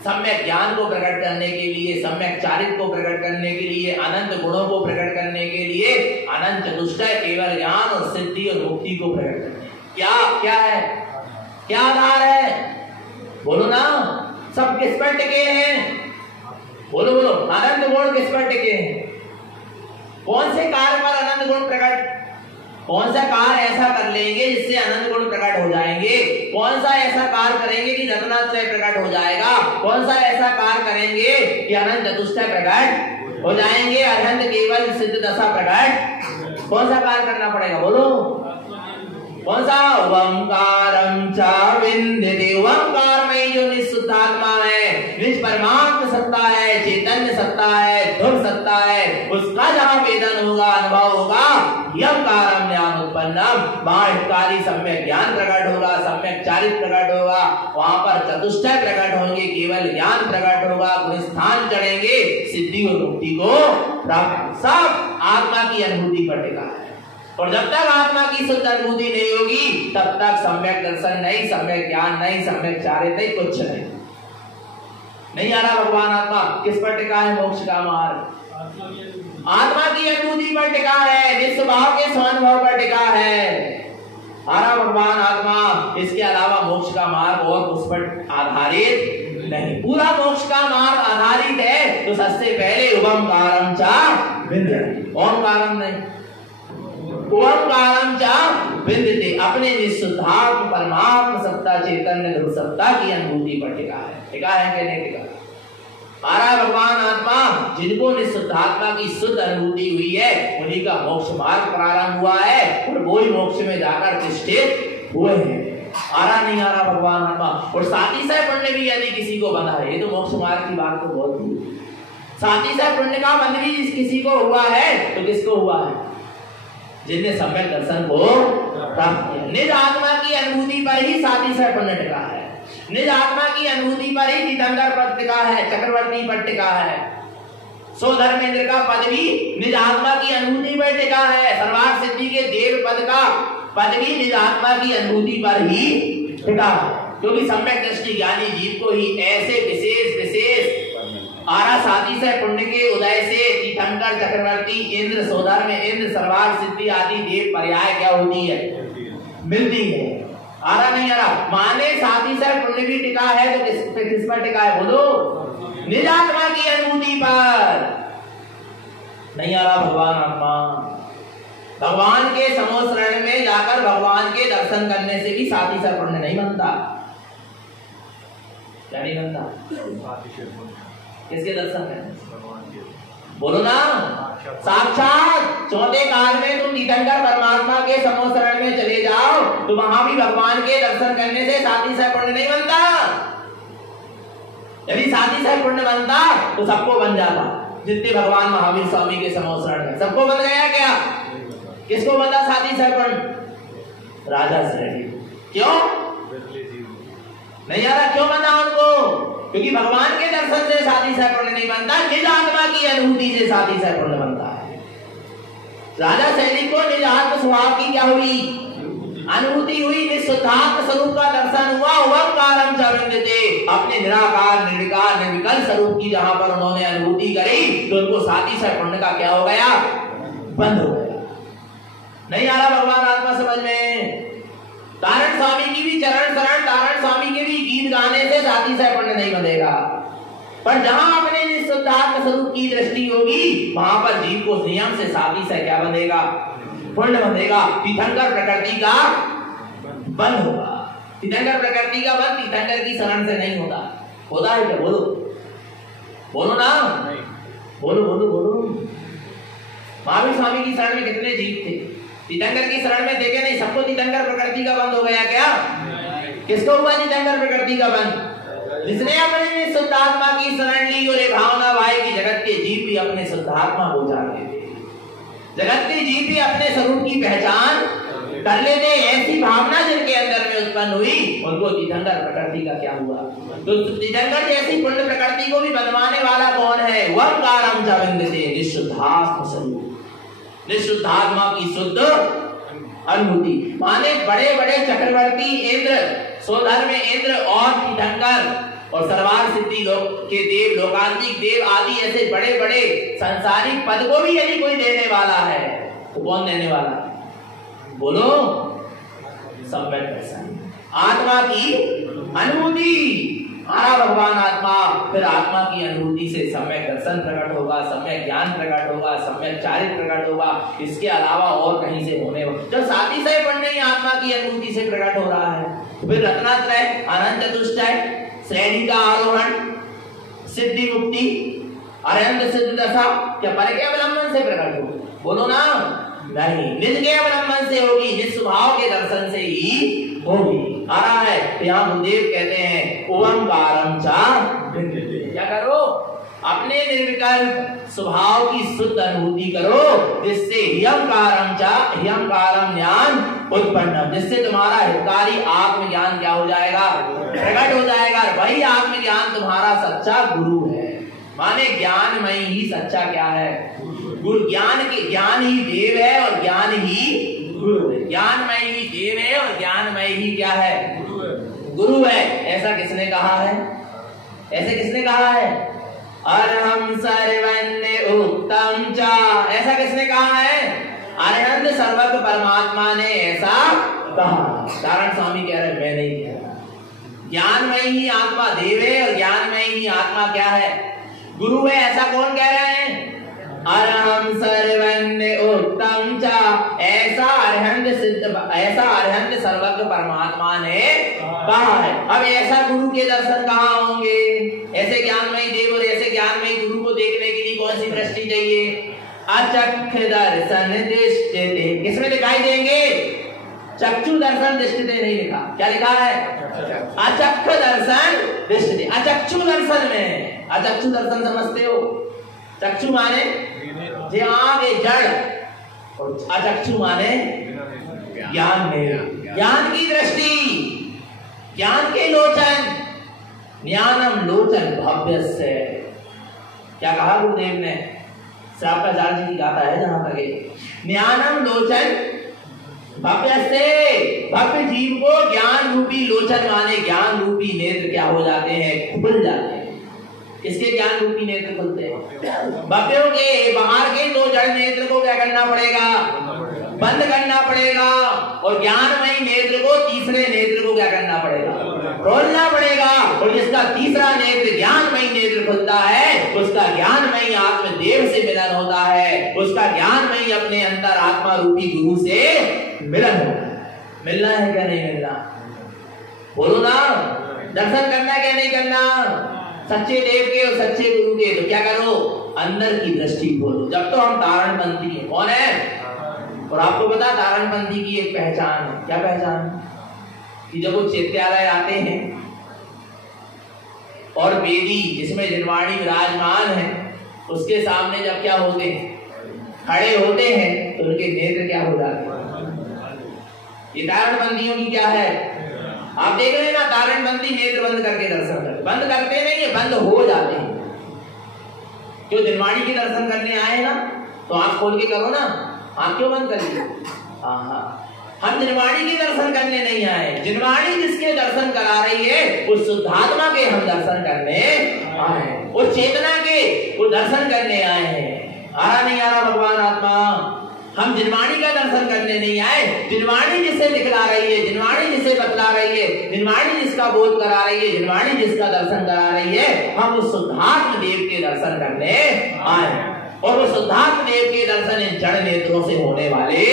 सम्यक ज्ञान को प्रकट करने के लिए, सम्यक चारित्र को प्रकट करने के लिए, अनंत गुणों को प्रकट करने के लिए, अनंत चतुष्टय केवल ज्ञान और सिद्धि और मुक्ति को प्रकट करने। क्या क्या है? क्या आधार है? बोलो ना। सब किस पर टिके हैं? बोलो बोलो। अनंत गुण किस पर टिके हैं? कौन से कार्य पर अनंत गुण प्रकट? कौन सा कार्य ऐसा कर लेंगे जिससे अनंत गुण प्रकट हो जाएंगे? कौन सा ऐसा कार्य करेंगे कि रत्नात्रय प्रकट हो जाएगा? कौन सा ऐसा कार्य करेंगे कि अनंत चतुष्टय प्रकट हो जाएंगे, अनंत केवल सिद्ध दशा प्रकट? कौन सा कार्य करना पड़ेगा? बोलो। कौन सा? ओंकारं च विन्दते, ओंकार में जो निःशुद्धात्मा है, निज परमात्म सत्ता है, चैतन्य सत्ता है, ध्रुव सत्ता है, उसका जहां वेदन होगा, अनुभव होगा, ओंकारं ज्ञान उत्पन्नम, वहां हितकारी सम्यक ज्ञान प्रकट होगा, सम्यक चारित्र प्रकट होगा, वहां पर चतुष्टय प्रकट होंगे, केवल ज्ञान प्रकट होगा, गुण स्थान चढ़ेंगे, सिद्धि और मुक्ति को प्राप्त। सब आत्मा की अनुभूति पर टिका है। और जब तक आत्मा की शुद्ध अनुभूति नहीं होगी तब तक सम्यक दर्शन नहीं, सम्यक ज्ञान नहीं, सम्यक चारित्र नहीं, कुछ नहीं आ रहा। भगवान आत्मा किस पर टिका है? मोक्ष का मार्ग आत्मा की अनुभूति पर टिका है, निस्वभाव के स्वानुभव पर टिका है। आरा भगवान आत्मा, इसके अलावा मोक्ष का मार्ग और उस पर आधारित नहीं। पूरा मोक्ष का मार्ग आधारित है तो सबसे पहले ओंकारं च विन्दते, ओंकारं नहीं, ओंकारं च विन्दते, अपने निःशुद्धात्म परमात्म सत्ता चैतन्य ध्रुव सत्ता की अनुभूति पर टिका है। टिका है कि नहीं टिका? आरा भगवान आत्मा, जिनको निःशुद्धात्मा की शुद्ध अनुभूति हुई है उन्हीं का मोक्ष मार्ग प्रारंभ हुआ है और वो ही मोक्ष में जाकर प्रतिष्ठित हुए हैं। आरा नहीं आ रहा भगवान आत्मा। और साथी साहब पुण्य भी यदि किसी को बंधा है, ये तो मोक्ष मार्ग की बात तो बहुत हुई। साथी साहब पुण्य का बंध भी किसी को हुआ है तो किसको हुआ है? जिनने सम्यक दर्शन को प्राप्त किया। निज आत्मा की अनुभूति पर ही साथी साहब पुण्य टिका है, निज आत्मा की अनुभूति पर ही तीर्थंकर पद टिका है, चक्रवर्ती पद टिका है, सो धर्मेंद्र का पद भी निज आत्मा की अनुभूति पर टिका है, सर्वार्थ सिद्धि के देव पद का पद भी निज आत्मा की अनुभूति पर ही टिका है। क्योंकि सम्यक दृष्टि ज्ञानी जीव को ही ऐसे विशेष विशेष आरा साथी से पुण्य के उदय से तीर्थंकर, चक्रवर्ती, इंद्र, सोधर में इंद्र, सर्वार्थ सिद्धि आदि देव पर्याय क्या होती है? मिलती है। आरा नहीं आ रहा। माने साथी से पुण्य भी टिका है तो किस पर टिका है? बोलो। निज आत्मा की अनुभूति पर नहीं आ रहा भगवान आत्मा। भगवान के समोशरण में जाकर भगवान के दर्शन करने से भी साथी से पुण्य नहीं बनता। क्या नहीं बनता? किसके दर्शन है? बोलो ना। साक्षात चौथे काल में तुम तीर्थंकर परमात्मा के समोशरण में चले जाओ तो वहां भी भगवान के दर्शन करने से साथी से पुण्य नहीं बनता। यदि साथी से पुण्य बनता तो सबको बन जाता। जितने भगवान महावीर स्वामी के समोशरण में सबको बन गया क्या? किसको बंधा साथी से पुण्य? राजा श्रेणी। क्यों नहीं आ रहा? क्यों बंधा उनको? क्योंकि भगवान के दर्शन से साथी से पुण्य नहीं बनता, निज आत्मा की अनुभूति से साथी से पुण्य बनता है। राजा सैनिक को निज आत्म स्वभाव की क्या हुई? अनुभूति हुई, निःशुद्धात्म स्वरूप का दर्शन हुआ। ओंकारम च विन्दते, अपने निराकार निर्विकार निर्विकल्प स्वरूप की जहां पर उन्होंने अनुभूति करी तो उनको साथी से पुण्य का क्या हो गया? बंद हो गया। नहीं आ रहा भगवान आत्मा समझ में? तारण स्वामी की भी चरण शरण, तारण स्वामी के भी गीत गाने से साथी से पुण्य नहीं बंधेगा, पर जहां अपने निःशुद्धात्म स्वरूप की दृष्टि होगी वहां पर जीव को नियम से साथी से क्या बंधेगा? पुण्य बंधेगा। तीर्थंकर प्रकृति का बंध होगा। तीर्थंकर प्रकृति का बंध तीर्थंकर की शरण से नहीं होता। होता है क्या? बोलो बोलो ना, बोलो बोलो बोलो। महावीर स्वामी की शरण में कितने जीव थे? तीर्थंकर की शरण में देखे नहीं, सबको तीर्थंकर प्रकृति का बंध हो गया क्या? किसको हुआ तीर्थंकर प्रकृति का बंध? जिसने अपने शुद्धात्मा की शरण ली और ये भावना भाई की जगत के जीव भी अपने शुद्धात्मा को जान लेते, जगत के जीव भी अपने स्वरूप की पहचान कर लेते। ऐसी भावना जिनके अंदर में उत्पन्न हुई उनको तीर्थंकर प्रकृति का क्या हुआ? तो तीर्थंकर जैसी पुण्य प्रकृति को भी बंधवाने वाला कौन है? ओंकारम च विन्दते, निःशुद्धात्म स्वरूप, निःशुद्धात्मा की शुद्ध अनुभूति। माने बड़े बड़े चक्रवर्ती इंद्र, सोधर में इंद्र और तीर्थंकर और सर्वार सिद्धि लोक के देव, लोकांतिक देव आदि ऐसे बड़े बड़े संसारिक पद को भी यदि कोई देने वाला है तो कौन देने वाला है? बोलो, सम्यक दर्शन, आत्मा की अनुभूति। आरा भगवान आत्मा, फिर आत्मा की अनुभूति से सम्यक दर्शन प्रकट होगा, सम्यक ज्ञान प्रकट होगा, सम्यक चारित्र प्रकट होगा। इसके अलावा और कहीं से होने जब साथी से पढ़ने ही आत्मा की अनुभूति से प्रकट हो रहा है, फिर रत्नात्रय, अनंत चतुष्टय, श्रेणी का आरोहण, सिद्धि मुक्ति, अरहंत सिद्ध दशा क्या पर के अवलंबन से प्रकट होगी? बोलो ना, नहीं, निज के अवलंबन से होगी, निज स्वभाव के दर्शन से ही होगी। आ रहा है तो यहाँ गुरुदेव कहते हैं ओंकारम च विन्दते, क्या करो? अपने निर्विकल्प स्वभाव की शुद्ध अनुभूति करो, जिससे ह्यंकारम ज्ञान उत्पन्न, जिससे तुम्हारा हितकारी आत्मज्ञान क्या हो जाएगा? प्रकट हो जाएगा। वही आत्मज्ञान तुम्हारा सच्चा गुरु है। माने ज्ञानमय ही सच्चा क्या है? गुरु। ज्ञान के ज्ञान ही देव है और ज्ञान ही गुरु है। ज्ञानमय ही देव है और ज्ञानमय ही क्या है? गुरु है। ऐसा किसने कहा है? ऐसे किसने कहा है? अरहम सर्वज्ञ उत्तम च, ऐसा किसने कहा है? अरहंत सर्वज्ञ परमात्मा ने ऐसा कहा। तारण स्वामी कह रहे मैं नहीं कह रहा। ज्ञानमय ही आत्मा देव है और ज्ञानमय ही आत्मा क्या है? गुरु है। ऐसा कौन कह रहे हैं? अरहम सर्वज्ञ उत्तम च, ऐसा अरहंत सर्वज्ञ परमात्मा ने कहा है। अब ऐसा गुरु के दर्शन कहाँ होंगे? ऐसे ज्ञानमयी देव और ऐसे ज्ञानमयी गुरु को देखने के लिए कौन सी दृष्टि चाहिए? अचक्ष दर्शन दृष्टि। किसमें दिखाई देंगे? चक्षु दर्शन दृष्टि नहीं लिखा। क्या लिखा है? अचक्ष दर्शन दृष्टि। अचक्षु दर्शन में, अचक्षु दर्शन समझते हो? चक्षु माने जे आगे जड़ और अचक्षु माने ज्ञान में, ज्ञान की दृष्टि, ज्ञान के लोचन, ज्ञानम लोचन भव्यस्य। क्या कहा गुरुदेव ने? श्रावकाचार्य जी की गाथा है जहां तक ज्ञानम लोचन भव्यस्य। भव्य जीव को ज्ञान रूपी लोचन माने ज्ञान रूपी नेत्र क्या हो जाते हैं? खुल जाते हैं। किसके ज्ञान रूपी नेत्र खुलते हैं? भव्यों के। बाहर के दो जड़ नेत्र को क्या करना पड़ेगा? बंद करना पड़ेगा। और ज्ञानमयी नेत्र को, तीसरे नेत्र को क्या करना पड़ेगा? खोलना पड़ेगा। और जिसका तीसरा नेत्र ज्ञानमयी नेत्र खुलता है उसका ज्ञानमयी आत्मदेव से मिलन होता है, उसका ज्ञानमयी अपने अंतर आत्मा रूपी गुरु से मिलन होता है। मिलना है क्या नहीं मिलना? बोलो ना, दर्शन करना है क्या नहीं करना? सच्चे देव के और सच्चे गुरु के। तो क्या करो? अंदर की दृष्टि खोलो। जब तो हम तारणपंथी हैं। कौन है? और आपको पता तारणपंथी की एक पहचान है। क्या पहचान? कि जब वो चैत्यालय आते हैं और वेदी जिसमें जिनवाणी विराजमान है उसके सामने जब क्या होते हैं? खड़े होते हैं तो उनके नेत्र क्या हो जाते हैं? ये तारणपंथियों की क्या है? आप देख रहे हैं ना, तारणपंथी नेत्र बंद करके दर्शन करते। बंद करते नहीं है, बंद हो जाते हैं। जो जिनवाणी के दर्शन करने आए ना तो आंख खोल के करो ना। आंख क्यों बंद कर ली? हम जिनवाणी के दर्शन करने नहीं आए, जिनवाणी जिसके दर्शन करा रही है उस शुद्धात्मा के हम दर्शन करने आए, उस चेतना के वो दर्शन करने आए हैं। आ रहा नहीं आ रहा भगवान आत्मा? हम जिनवाणी का दर्शन करने नहीं आए, जिनवाणी जिसे दिखला रही है, जिनवाणी जिसे बतला रही है, जिनवाणी जिसका बोध करा रही है, जिनवाणी जिसका दर्शन करा रही है, हम उस शुद्धात्म देव के दर्शन करने आए। और वो शुद्धात्म देव के दर्शन इन जड़ नेत्रों से होने वाले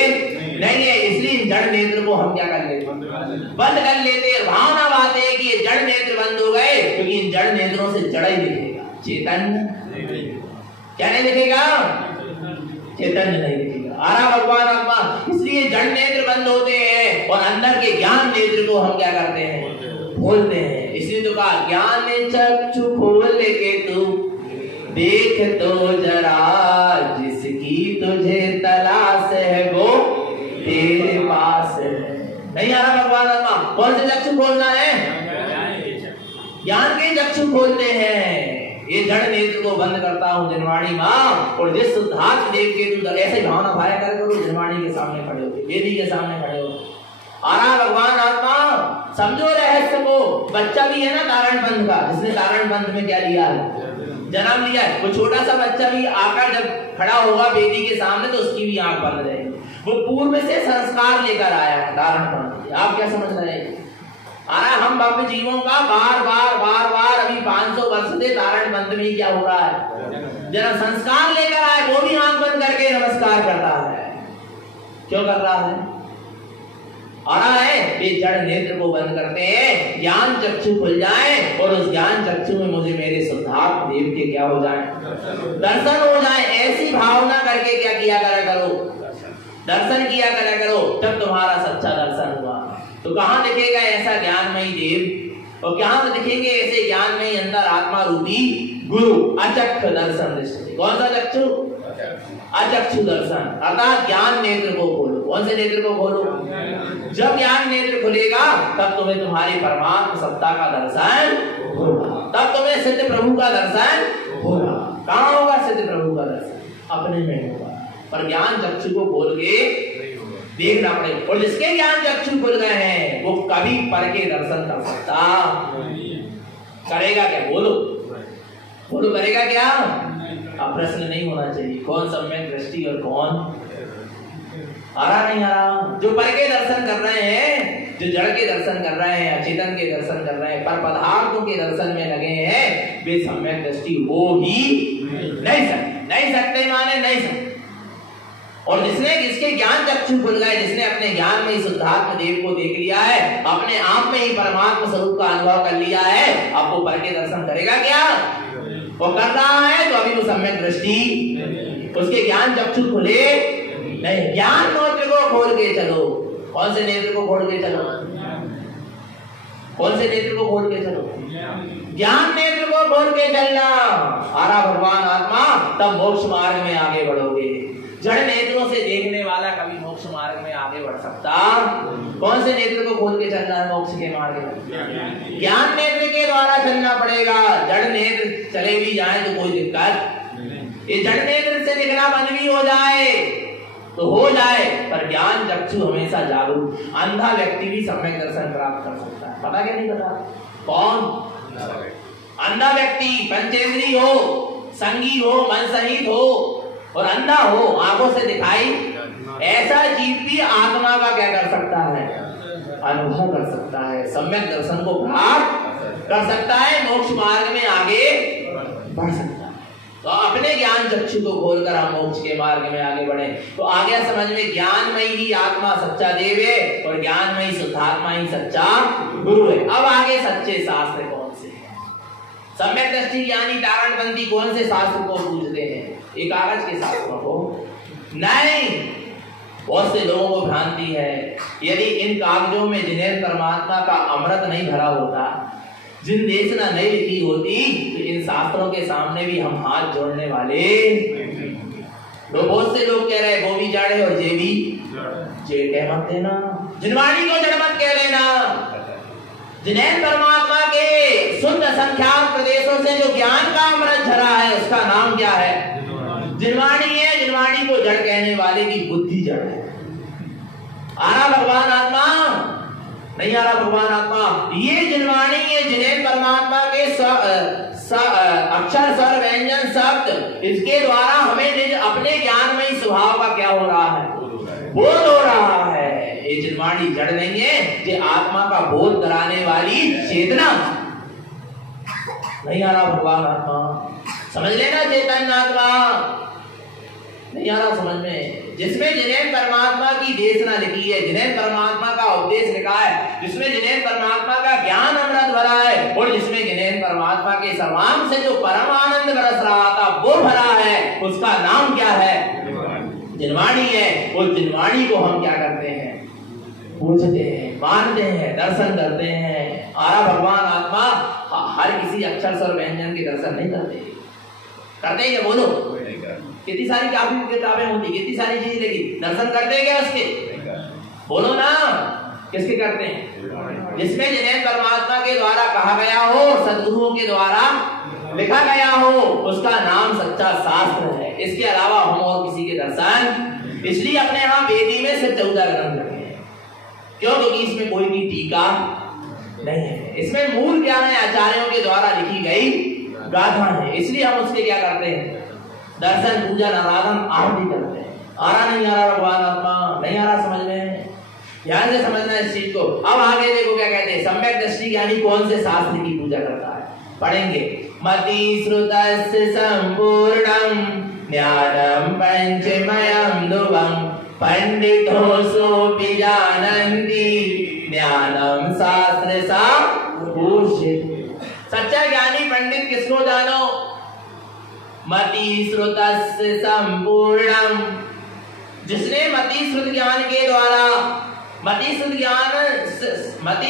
नहीं है, इसलिए इन जड़ नेत्र को हम क्या कर लेते? बंद कर लेते। भावना बात है कि ये जड़ नेत्र बंद हो गए, क्योंकि इन जड़ नेत्रों से जड़ ही दिखेगा, चेतन क्या नहीं दिखेगा? चैतन्य नहीं दिखेगा। आरा भगवान आत्मा, इसलिए जड़ नेत्र बंद होते हैं और अंदर के ज्ञान नेत्र को हम क्या करते हैं? खोलते हैं। इसलिए तो कहा ज्ञान चक्षु खोल के तू देख तो जरा, जिसकी तुझे तलाश है वो तेरे पास है। नहीं आ रहा भगवान आत्मा? कौन से चक्षु खोलना है? ज्ञान के चक्षु खोलते हैं। ये जड़ नेत्र को बंद करता हूँ जिनवाणी माँ, और जिस शुद्धात्म देव के तू ऐसे भावना भाया कर करो, जिनवाणी के सामने खड़े हो, वेदी के सामने खड़े हो। आ रहा भगवान आत्मा, समझो रहस्य को। बच्चा भी है ना तारण पंथ का, जिसने तारण पंथ में क्या लिया है? जन्म लिया है। वो छोटा सा बच्चा भी आकर जब खड़ा होगा वेदी के सामने तो उसकी भी आंख बंद रहेगी। वो पूर्व से संस्कार लेकर आया है तारण पंथ। आप क्या समझ रहे हैं? हम भव्य जीवों का बार बार अभी 500 वर्ष से तारण पंथ में क्या हो रहा है? जरा संस्कार लेकर आए, वो भी आंख बंद करके नमस्कार करता है। क्यों कर रहा है? आ रहा है ये जड़ नेत्र को बंद करते हैं, ज्ञान चक्षु खुल जाए और उस ज्ञान चक्षु में मुझे मेरे शुद्धात्म देव के क्या हो जाए? दर्शन हो जाए। ऐसी भावना करके क्या किया करा करो? दर्शन किया करा करो, तब तुम्हारा सच्चा दर्शन हुआ। तो कहाँ दिखेगा ऐसा ज्ञानमयी देव, और कहाँ से दिखेंगे ऐसे ज्ञानमयी अंदर आत्मा रूपी गुरु? अचक्षु दर्शन दृष्टि। कौन सा चक्षु? अचक्षु दर्शन, अर्थात ज्ञान नेत्र को खोलो। कौन से नेत्र को खोलो? जब ज्ञान नेत्र खुलेगा तब तुम्हें तुम्हारी परमात्मा सत्ता का दर्शन होगा, तब तुम्हें सिद्ध प्रभु का दर्शन होगा। कहाँ होगा सिद्ध प्रभु का दर्शन? अपने में होगा, पर ज्ञान चक्षु को खोल के देखना पड़ेगा। और जिसके ज्ञान चक्षु खुल गए हैं वो कभी पर के दर्शन कर सकता करेगा क्या? बोलो बोलो, करेगा क्या? अब प्रश्न नहीं होना चाहिए कौन सम्यक दृष्टि और कौन आ रहा नहीं आ रहा। जो पर के दर्शन कर रहे हैं, जो जड़ के दर्शन कर रहे हैं, अचेतन के दर्शन कर रहे हैं, पर पदार्थों के दर्शन में लगे हैं, वे सम्यक दृष्टि हो ही नहीं सकते माने नहीं सकते। और जिसके ज्ञान चक्षु खुल गए, जिसने अपने ज्ञान में शुद्धात्म देव को देख लिया है, अपने आप में ही परमात्मा स्वरूप का अनुभव कर लिया है, अब वो पर के दर्शन करेगा क्या? वो कर रहा है तो अभी वो सम्यक दृष्टि, उसके ज्ञान चक्षु खुले नहीं। ज्ञान नेत्र को खोल के चलो। कौन से नेत्र को खोल के चलो? कौन से नेत्र को खोल के चलो? ज्ञान नेत्र को खोल के चलना। आरा भगवान आत्मा, तब मोक्ष मार्ग में आगे बढ़ोगे। जड़ नेत्रों से देखने वाला कभी मोक्ष मार्ग में आगे बढ़ सकता? कौन से नेत्र को खोल के चलना है मोक्ष के मार्ग में? ज्ञान नेत्र के द्वारा चलना पड़ेगा। जड़ नेत्र चले भी जाए तो कोई दिक्कत, ये जड़ नेत्र से दिखना बंद भी हो जाए तो हो जाए, पर ज्ञान चक्षु हमेशा जागरूक। अंधा व्यक्ति भी सम्यक दर्शन प्राप्त कर सकता है। पता क्या नहीं पता? कौन? अंधा व्यक्ति पंचेंद्रिय हो, संगी हो, मन सहित हो और अंधा हो, आंखों से दिखाई, ऐसा जीव भी आत्मा का क्या कर सकता है? अनुभव कर सकता है, सम्यक दर्शन को प्राप्त कर सकता है, मोक्ष मार्ग में आगे बढ़ सकता है। तो अपने ज्ञान चक्षु को खोलकर हम मोक्ष के मार्ग में आगे बढ़े। तो आगे समझ में ज्ञानमयी ही आत्मा सच्चा देव है और ज्ञानमयी शुद्धात्मा ही सच्चा गुरु है। अब आगे सच्चे शास्त्र कौन से हैं? सम्यक दृष्टि ज्ञानी तारणपंथी कौन से शास्त्र को पूजते हैं? एक कागज के शास्त्रों को नहीं। बहुत से लोगों को भ्रांति है, यदि इन कागजों में जिन्हें परमात्मा का अमृत नहीं भरा होता, जिन देशना नहीं लिखी होती, तो इन शास्त्रों के सामने भी हम हाथ जोड़ने वाले। तो बहुत से लोग कह रहे हैं वो भी जड़ है और ये भी जे कह मत देना, जिनवाणी को जड़ मत कह लेना। जिन्हें परमात्मा के शुद्ध संख्याक प्रदेशों से जो ज्ञान का अमृत झरा है उसका नाम क्या है? जिनवाणी है, जिनवाणी को जड़ कहने वाले की बुद्धि जड़ है। आ रहा भगवान आत्मा? नहीं आ रहा भगवान आत्मा। ये जिनवाणी है, जिन्हें परमात्मा के अक्षर स्वर व्यंजन शब्द, इसके द्वारा हमें निज अपने ज्ञानमयी स्वभाव का क्या हो रहा है? बोध हो रहा है। ये जिनवाणी जड़ नहीं है, ये आत्मा का बोध कराने वाली चेतना। नहीं आ रहा भगवान आत्मा? समझ लेना चेतन आत्मा। नहीं आ रहा समझ में? जिसमें जिन्हें परमात्मा की देशना लिखी है, जिन्हें परमात्मा का उपदेश लिखा है, जिसमें जिन्हें परमात्मा का ज्ञान अमृत भरा है, और जिसमें जिन्हें परमात्मा के सर्वांग से जो परम आनंद बरस रहा था वो भरा है, उसका नाम क्या है? जिनवाणी है। उस जिनवाणी को हम क्या करते हैं? पूजते हैं, मानते हैं, दर्शन करते हैं। आरा भगवान आत्मा हर किसी अक्षर स्वर व्यंजन के दर्शन नहीं करते। करते हैं क्या? बोलो। कितनी सारी काफी किताबें होती, कितनी सारी चीज, लेकिन दर्शन करते हैं क्या उसके? बोलो ना, किसके करते हैं? जिसमें जिन्हें परमात्मा के द्वारा कहा गया हो, सद्गुरुओं के द्वारा लिखा गया हो, उसका नाम सच्चा शास्त्र है। इसके अलावा हम और किसी के दर्शन, इसलिए अपने यहाँ वेदी में सिर्फ 14 ग्रंथ रखे हैं। क्यों? क्योंकि इसमें कोई भी टीका नहीं है। इसमें मूल क्या है? आचार्यों के द्वारा लिखी गई गाथा है। इसलिए हम उसके क्या करते हैं? दर्शन, पूजन, आराधन, आरती करते हैं। आ रहा नहीं आ रहा भगवान आत्मा? नहीं आ रहा समझ में? ध्यान से समझना इस चीज को। अब आगे देखो क्या कहते हैं। सम्यक दृष्टि ज्ञानी कौन से शास्त्र की पूजा करता है? पढ़ेंगे। मति श्रुतस्य संपूर्णं ज्ञानं पंचमयं ध्रुवं पंडितो सोऽपि जानन्ति ज्ञानं शास्त्र साभूषित। सच्चा ज्ञानी पंडित किसको जानो? मति श्रुतस्य संपूर्णम, जिसने मति श्रुत ज्ञान के द्वारा, मति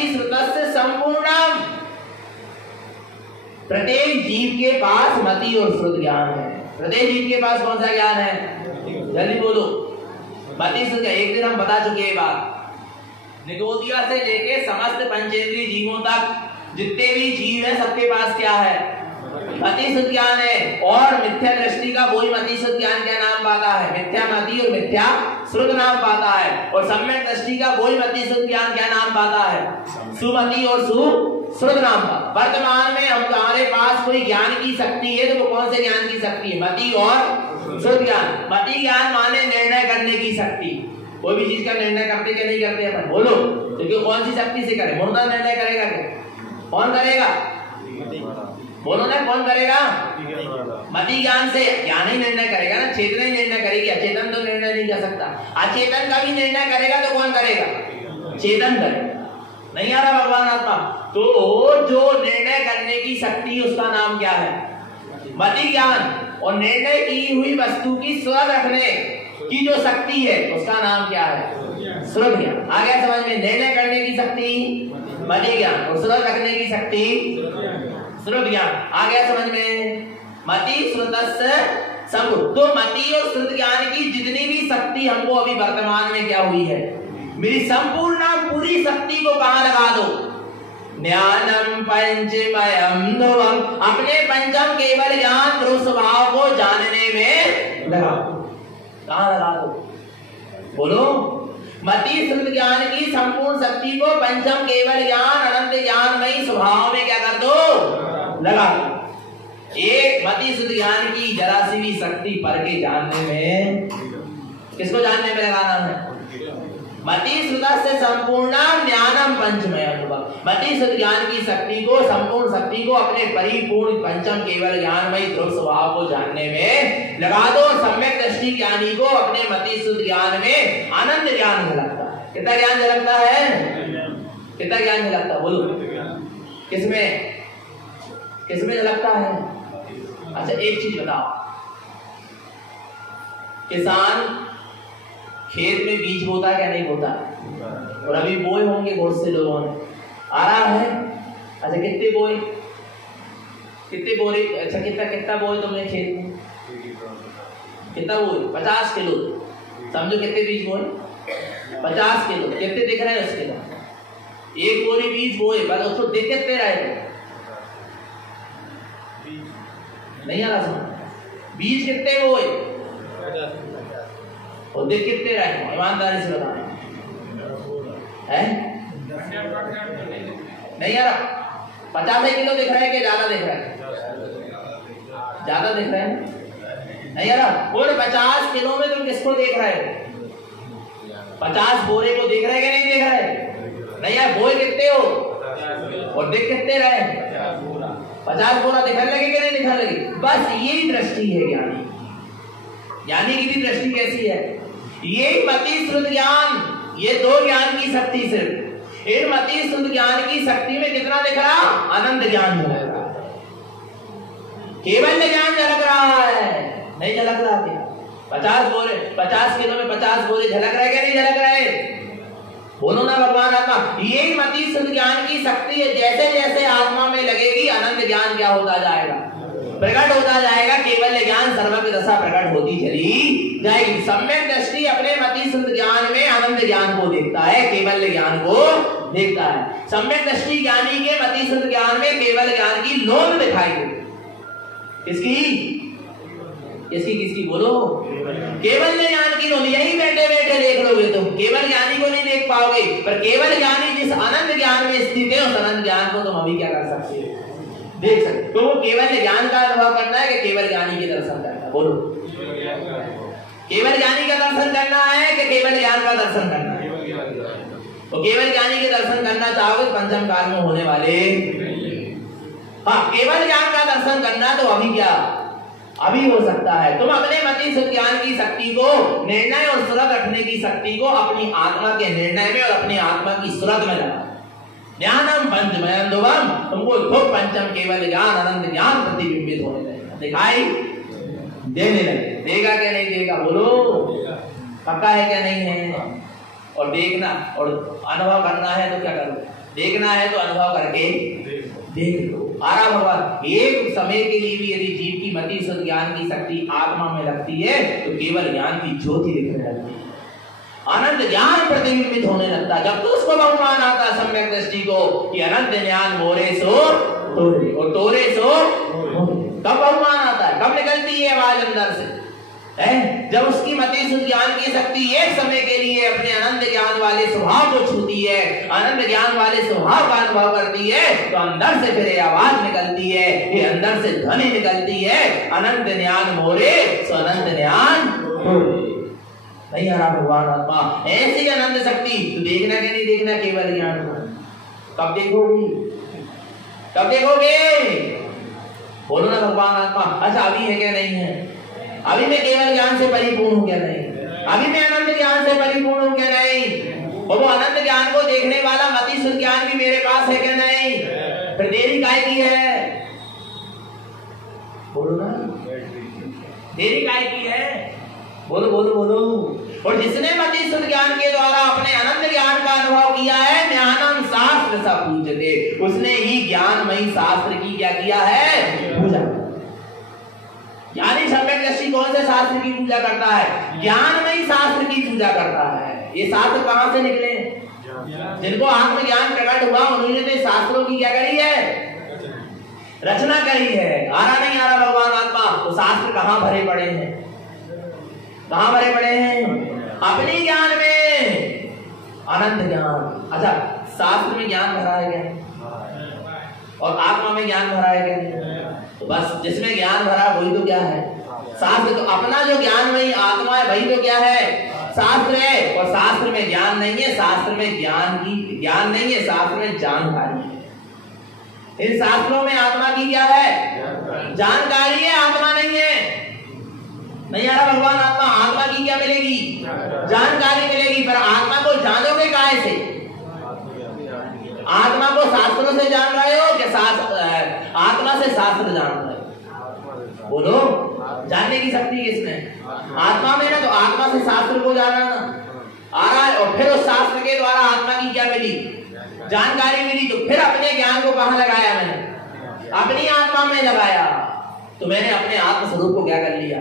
श्रुतस्य संपूर्णम, प्रत्येक जीव के पास मति और श्रुत ज्ञान है। प्रत्येक जीव के पास कौन सा ज्ञान है? जल्दी बोलो। मति श्रुत। एक दिन हम बता चुके हैं बात। निगोदिया से लेके समस्त पंचेंद्रिय जीवों तक जितने भी जीव है, सबके पास क्या है? मति श्रुत ज्ञान है। और मिथ्या दृष्टि का वही मति श्रुत ज्ञान क्या नाम पाता है? मिथ्या मति और मिथ्या श्रुत नाम पाता है। और सम्यक दृष्टि का वही मति श्रुत ज्ञान क्या नाम पाता है? सुमति और सुश्रुत नाम पाता। वर्तमान में हमारे पास कोई ज्ञान की शक्ति है, तो वो कौन से ज्ञान की शक्ति है? मति और श्रुत ज्ञान। मति ज्ञान माने निर्णय करने की शक्ति। कोई भी चीज का निर्णय करते क्या नहीं करते अपन? बोलो। क्योंकि कौन सी शक्ति से करे? मुर्दा निर्णय करेगा क्या? कौन करेगा? बोलो ना, कौन करेगा? मति ज्ञान से। ज्ञान ही निर्णय करेगा ना, चेतना ही निर्णय करेगी। अचेतन तो निर्णय नहीं कर सकता। अचेतन का भी निर्णय करेगा तो कौन करेगा? चेतन करेगा। नहीं आ रहा भगवान आत्मा? तो जो निर्णय करने की शक्ति, उसका नाम क्या है? मति ज्ञान। और निर्णय की हुई वस्तु की स्व रखने की जो शक्ति है, उसका नाम क्या है? श्रुत ज्ञान। आ गया समझ में? निर्णय करने की शक्ति मति ज्ञान, और श्रुत रखने की शक्ति श्रुत ज्ञान। आ गया समझ में? मति श्रुतस्य संपूर्ण। तो मति और श्रुत ज्ञान की जितनी भी शक्ति हमको अभी वर्तमान में क्या हुई है? मेरी संपूर्ण पूरी शक्ति को कहाँ लगा दो? ज्ञानम पंचमयम ध्रुवम। अपने पंचम केवल ज्ञान ध्रुव स्वभाव को जानने में लगा दो। कहाँ लगा दो? बोलो। मति श्रुत ज्ञान की संपूर्ण शक्ति को पंचम केवल ज्ञान अनंत ज्ञानमयी स्वभाव में क्या कर दो? लगा दो। एक मति श्रुत ज्ञान की जरा सी भी शक्ति पर के जानने में, किसको जानने में लगाना है? मति श्रुतस्य संपूर्णम ज्ञानम पंचमयम ध्रुवम। मति श्रुत ज्ञान की शक्ति को, संपूर्ण शक्ति को अपने परिपूर्ण पंचम केवल ज्ञानमयी ध्रुव स्वभाव को जानने में लगा दो। सम्यक दृष्टि ज्ञानी को अपने मति श्रुत ज्ञान में आनंद ज्ञान झलकता है। कितना ज्ञान झलकता है? कितना ज्ञान झलकता है? बोलो। किसमें? किसमें झलकता है? अच्छा एक चीज बताओ। किसान खेत में बीज बोता क्या नहीं बोता? और अभी बोए होंगे बहुत से लोगों ने। आ रहा है? अच्छा कितने बोए? कितने बोरे? अच्छा कितना बोए तुमने खेत में? कितना बोए? 50 किलो। समझो कितने बीज बोए? 50 किलो। कितने दिख रहे हैं उसके बाद? एक बोरी बीज बोए, बस उसको देख कितने रहे थे? नहीं आ रहा समझ? बीज कितने बोए? और देख कितने रहे, ईमानदारी से बताना है। नहीं यार, 50 किलो दिख रहा है कि ज्यादा दिख रहा है? ज्यादा दिख रहा है। नहीं यार, बोले 50 किलो में तुम किसको देख रहे हो? 50 बोरे को देख रहे कि नहीं देख रहे? नहीं यार, बोए कितने हो और देख कितने रहे? 50 बोरा दिखने लगे कि नहीं दिखने लगे? बस यही दृष्टि है ज्ञानी। ज्ञानी की भी दृष्टि कैसी है? ये मति श्रुत ज्ञान, ये दो ज्ञान की शक्ति सिर्फ, इन मति श्रुत ज्ञान की शक्ति में कितना दिख रहा? अनंत ज्ञान झलक रहा है, केवल ज्ञान झलक रहा है। नहीं झलक रहा क्या? 50 बोरे, 50 किलो में 50 बोरे झलक रहे क्या नहीं झलक रहे? बोलो ना भगवान आत्मा। यही मति शुद्ध ज्ञान की शक्ति है। जैसे जैसे आत्मा में लगेगी अनंत ज्ञान क्या होता जाएगा? प्रकट होता जाएगा। केवल ज्ञान सर्वज्ञ दशा प्रकट होती चली जाएगी। सम्यक दृष्टि अपने मति शुद्ध ज्ञान में अनंत ज्ञान को देखता है, केवल ज्ञान को देखता है। सम्यक दृष्टि ज्ञानी के मति शुद्ध ज्ञान में केवल ज्ञान की लोन दिखाई देती। किसकी? किसकी बोलो? केवल ज्ञान की लोन। यही बैठे बैठे देख लोगे तुम, केवल ज्ञानी को नहीं देख पाओगे, पर केवल ज्ञानी जिस अनंत ज्ञान में स्थित है उस अनंत ज्ञान को तुम अभी क्या कर सकते हो? देख सकते। तो वो केवल ज्ञान का अनुभव करना है कि केवल ज्ञानी के दर्शन करना? बोलो, केवल ज्ञानी का दर्शन करना है कि केवल ज्ञान का दर्शन करना है? तो केवल ज्ञानी के दर्शन करना चाहोगे पंचम काल में होने वाले, हाँ, केवल ज्ञान का दर्शन करना तो अभी क्या, अभी हो सकता है। तुम अपने मति शुद्ध ज्ञान की शक्ति को, निर्णय और सुरत रखने की शक्ति को अपनी आत्मा के निर्णय में और अपनी आत्मा की सुरत में लगा। ज्ञानम पंचमयंदुवम, तुमको दुख पंचम केवल ज्ञान अनंत ज्ञान प्रतिबिंबित होने लगेगा, दिखाई देने लगे। देगा क्या नहीं देगा? बोलो, पक्का है क्या नहीं है? और देखना और अनुभव करना है तो क्या करो? देखना है तो अनुभव करके देख लो। आरा भगवान, एक समय के लिए भी यदि जीव की मति शुद्ध ज्ञान की शक्ति आत्मा में लगती है तो केवल ज्ञान की ज्योति दिखने लगती है, अनंत ज्ञान प्रतिबिंबित होने लगता है। जब तो उसको बहुमान आता सम्यक दृष्टि को कि अनंत ज्ञान मोरे सो तोरे और तोरे सो मोरे, कब बहुमान आता है? कब निकलती है आवाज अंदर से? है जब उसकी मति शुद्ध ज्ञान की शक्ति एक समय के लिए अपने अनंत ज्ञान वाले स्वभाव को छूती है, अनंत ज्ञान वाले स्वभाव का अनुभव करती है, तो अंदर से फिर आवाज निकलती है, ये अंदर से ध्वनि निकलती है, अनंत ज्ञान मोरे सो अनंत ज्ञान नहीं आ रहा भगवान आत्मा। ऐसी अनंत शक्ति तो देखना कि नहीं देखना केवल ज्ञान को? कब देखोगी? कब देखोगे? बोलो ना भगवान आत्मा। अच्छा, अभी है क्या नहीं है? अभी मैं केवल ज्ञान से परिपूर्ण हूं क्या नहीं? अभी मैं अनंत ज्ञान से परिपूर्ण हूं क्या नहीं? और वो अनंत ज्ञान को देखने वाला मति शुद्ध ज्ञान भी मेरे पास है क्या नहीं? फिर देरी काहे की है? बोलो ना, देरी काहे की है? बोलो बोलो बोलो। और जिसने मति शुद्ध ज्ञान के द्वारा अपने अनंत ज्ञान का अनुभव किया है, ज्ञानम शास्त्र सा पूजते, उसने ही ज्ञानमयी शास्त्र की क्या किया है? पूजा। यानी सम्यक दृष्टि कौन से शास्त्र की पूजा करता है? ज्ञानमयी शास्त्र की पूजा करता है। ये शास्त्र कहां से निकले? जिनको आत्मज्ञान प्रकट हुआ उन्होंने तो शास्त्रों की क्या करी है? रचना करी है। आ रहा नहीं आ रहा भगवान आत्मा? तो शास्त्र कहां भरे पड़े हैं? कहां भरे पड़े हैं? अपने ज्ञान में, अनंत ज्ञान। अच्छा, शास्त्र में ज्ञान भरा है क्या? और आत्मा में ज्ञान भरा है क्या? तो बस जिसमें ज्ञान भरा वही तो क्या है? शास्त्र। तो अपना जो ज्ञान वही आत्मा है, वही तो क्या है? शास्त्र है। और शास्त्र में ज्ञान नहीं है, शास्त्र में ज्ञान नहीं है, शास्त्र में जानकारी है। इन शास्त्रों में आत्मा की क्या है? जानकारी है, आत्मा नहीं है। नहीं आ रहा भगवान आत्मा? आत्मा की क्या मिलेगी? जानकारी मिलेगी। पर आत्मा को जानोगे काहे से? आत्मा को शास्त्रों से जान रहे हो कि आत्मा से शास्त्र जान रहे हो? बोलो, जानने की शक्ति किसमें? आत्मा में ना। तो आत्मा से शास्त्र को जाना ना आ रहा है। और फिर उस शास्त्र के द्वारा आत्मा की क्या मिली? जानकारी मिली। तो फिर अपने ज्ञान को कहां लगाया मैंने? अपनी आत्मा में लगाया। तो मैंने अपने आत्म स्वरूप को क्या कर लिया?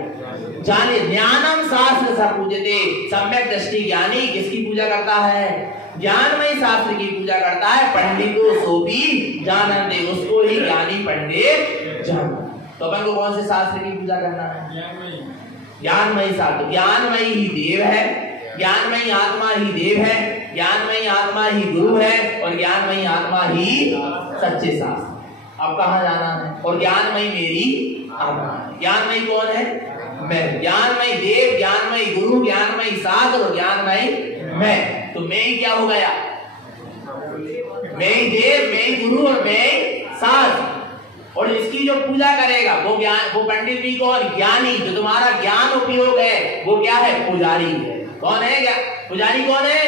जाने। ज्ञानम शास्त्र सा पूजते, सम्यक दृष्टि ज्ञानी किसकी पूजा करता है? ज्ञानमय शास्त्र की पूजा करता है। पंडितो सो भी जानते, उसको ही ज्ञानी पंडित जानता। तो अपन को कौन से शास्त्र की पूजा करना है? ज्ञानमयी साधु, ज्ञानमयी ही देव है, ज्ञानमयी आत्मा ही देव है, ज्ञानमयी आत्मा ही गुरु है और ज्ञानमयी आत्मा ही सच्चे शास्त्र। अब कहाँ जाना है? और ज्ञानमयी मेरी आत्मा है। ज्ञानमयी कौन है? मैं। ज्ञानमयी देव, ज्ञानमयी गुरु, ज्ञानमयी शास्त्र और ज्ञानमयी मैं। तो मैं ही क्या हो गया? मैं ही देव, मैं ही गुरु और मैं ही शास्त्र। और इसकी जो पूजा करेगा वो ज्ञान, वो पंडित भी कौन? ज्ञानी। जो तुम्हारा ज्ञान उपयोग है वो क्या है? पुजारी है। कौन है? क्या पुजारी कौन है?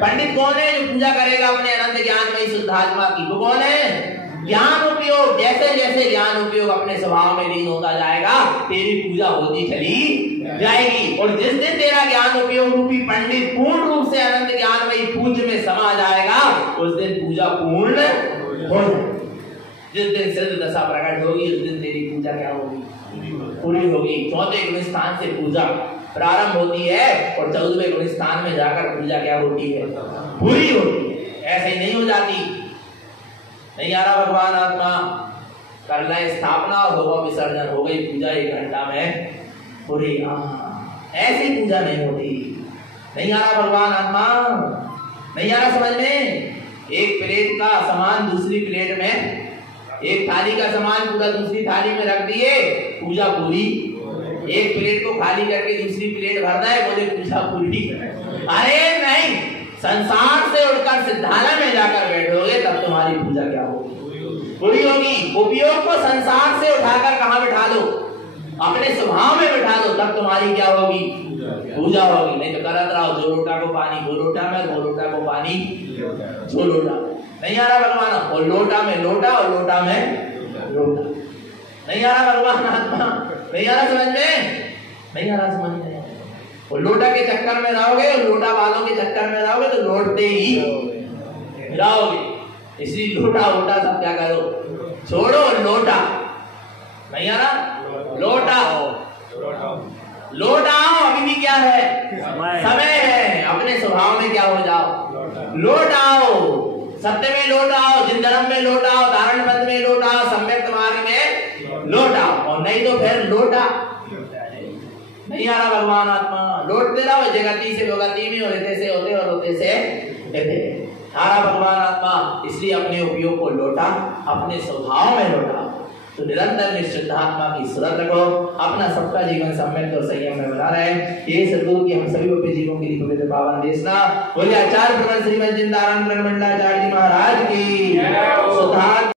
पंडित कौन है? जो पूजा करेगा अपने अनंत ज्ञानमयी शुद्ध आत्मा की, वो कौन है? ज्ञान उपयोग। जैसे जैसे ज्ञान उपयोग अपने स्वभाव में लीन होता जाएगा तेरी पूजा होती चली जाएगी। और जिस दिन तेरा ज्ञान उपयोग रूपी पंडित पूर्ण रूप से अनंत ज्ञानमयी पूज्य में समा जाएगा उस दिन पूजा पूर्ण हो जाएगी। जिस दिन सिद्ध दशा प्रकट होगी उस दिन तेरी पूजा क्या होगी? पूरी होगी। चौथे गुण स्थान से पूजा प्रारंभ होती है और 14वें गुण स्थान में जाकर पूजा क्या होती है? पूरी होती है। ऐसे ही नहीं हो जाती। नहीं आ रहा भगवान आत्मा कर ले स्थापना और होगा विसर्जन, हो गई पूजा 1 घंटा में पूरी। ऐसी पूजा नहीं होती। नहीं आ रहा भगवान आत्मा, नहीं आ रहा समझ में? एक प्लेट का सामान दूसरी प्लेट में, एक थाली का सामान पूरा दूसरी थाली में रख दिए, पूजा पूरी। एक प्लेट को खाली करके दूसरी प्लेट भरना है, बोले पूजा पूरी। अरे नहीं, संसार से उठकर सिद्धालय में जाकर बैठोगे तब तुम्हारी पूजा क्या होगी? पूरी होगी। उपयोग को संसार से उठाकर कहाँ बिठा दो? अपने स्वभाव में बिठा दो, तब तुम्हारी क्या होगी? पूजा होगी। नहीं तो करत रहो, जो लोटा को पानी दो लोटा में, दो लोटा को पानी जो लोटा। नहीं आ रहा भगवान? और लोटा में लोटा और लोटा में लोटा। नहीं आ रहा भगवान आत्मा, नहीं आ रहा समझ में? नहीं आ रहा समझ में? और लोटा के चक्कर में रहोगे और लोटा वालों के चक्कर में रहोगे तो लौटते ही रहोगे। इसलिए लोटा वोटा सब क्या करो, छोड़ो। लोटा नहीं आ रहा? लोटा लौट आओ। अभी भी क्या है? समय है। अपने स्वभाव में क्या हो जाओ? लौट आओ। सत्य में लौट आओ, जिन धर्म में लौट आओ, धारण पद में लौट आओ, सम्यक मार्ग में लौट आओ। और नहीं तो फिर लौटा नहीं आ रहा भगवान आत्मा। लौटते रहो जगती से भगती में, और होते से होते और होते से कहते आ रहा भगवान आत्मा। इसलिए अपने उपयोग को लौटा, अपने स्वभाव में लौटा। तो निरंतर निश्चित आत्मा की सुरत रखो, अपना सबका जीवन सम्यक और संयम में बना रहे। ये सद्गुरु की हम सभी अपने जीवन के लिए पवित्र पावन देशना। बोले आचार्य प्रवर श्रीमद जिंदारायण मंडलाचार्य जी महाराज की।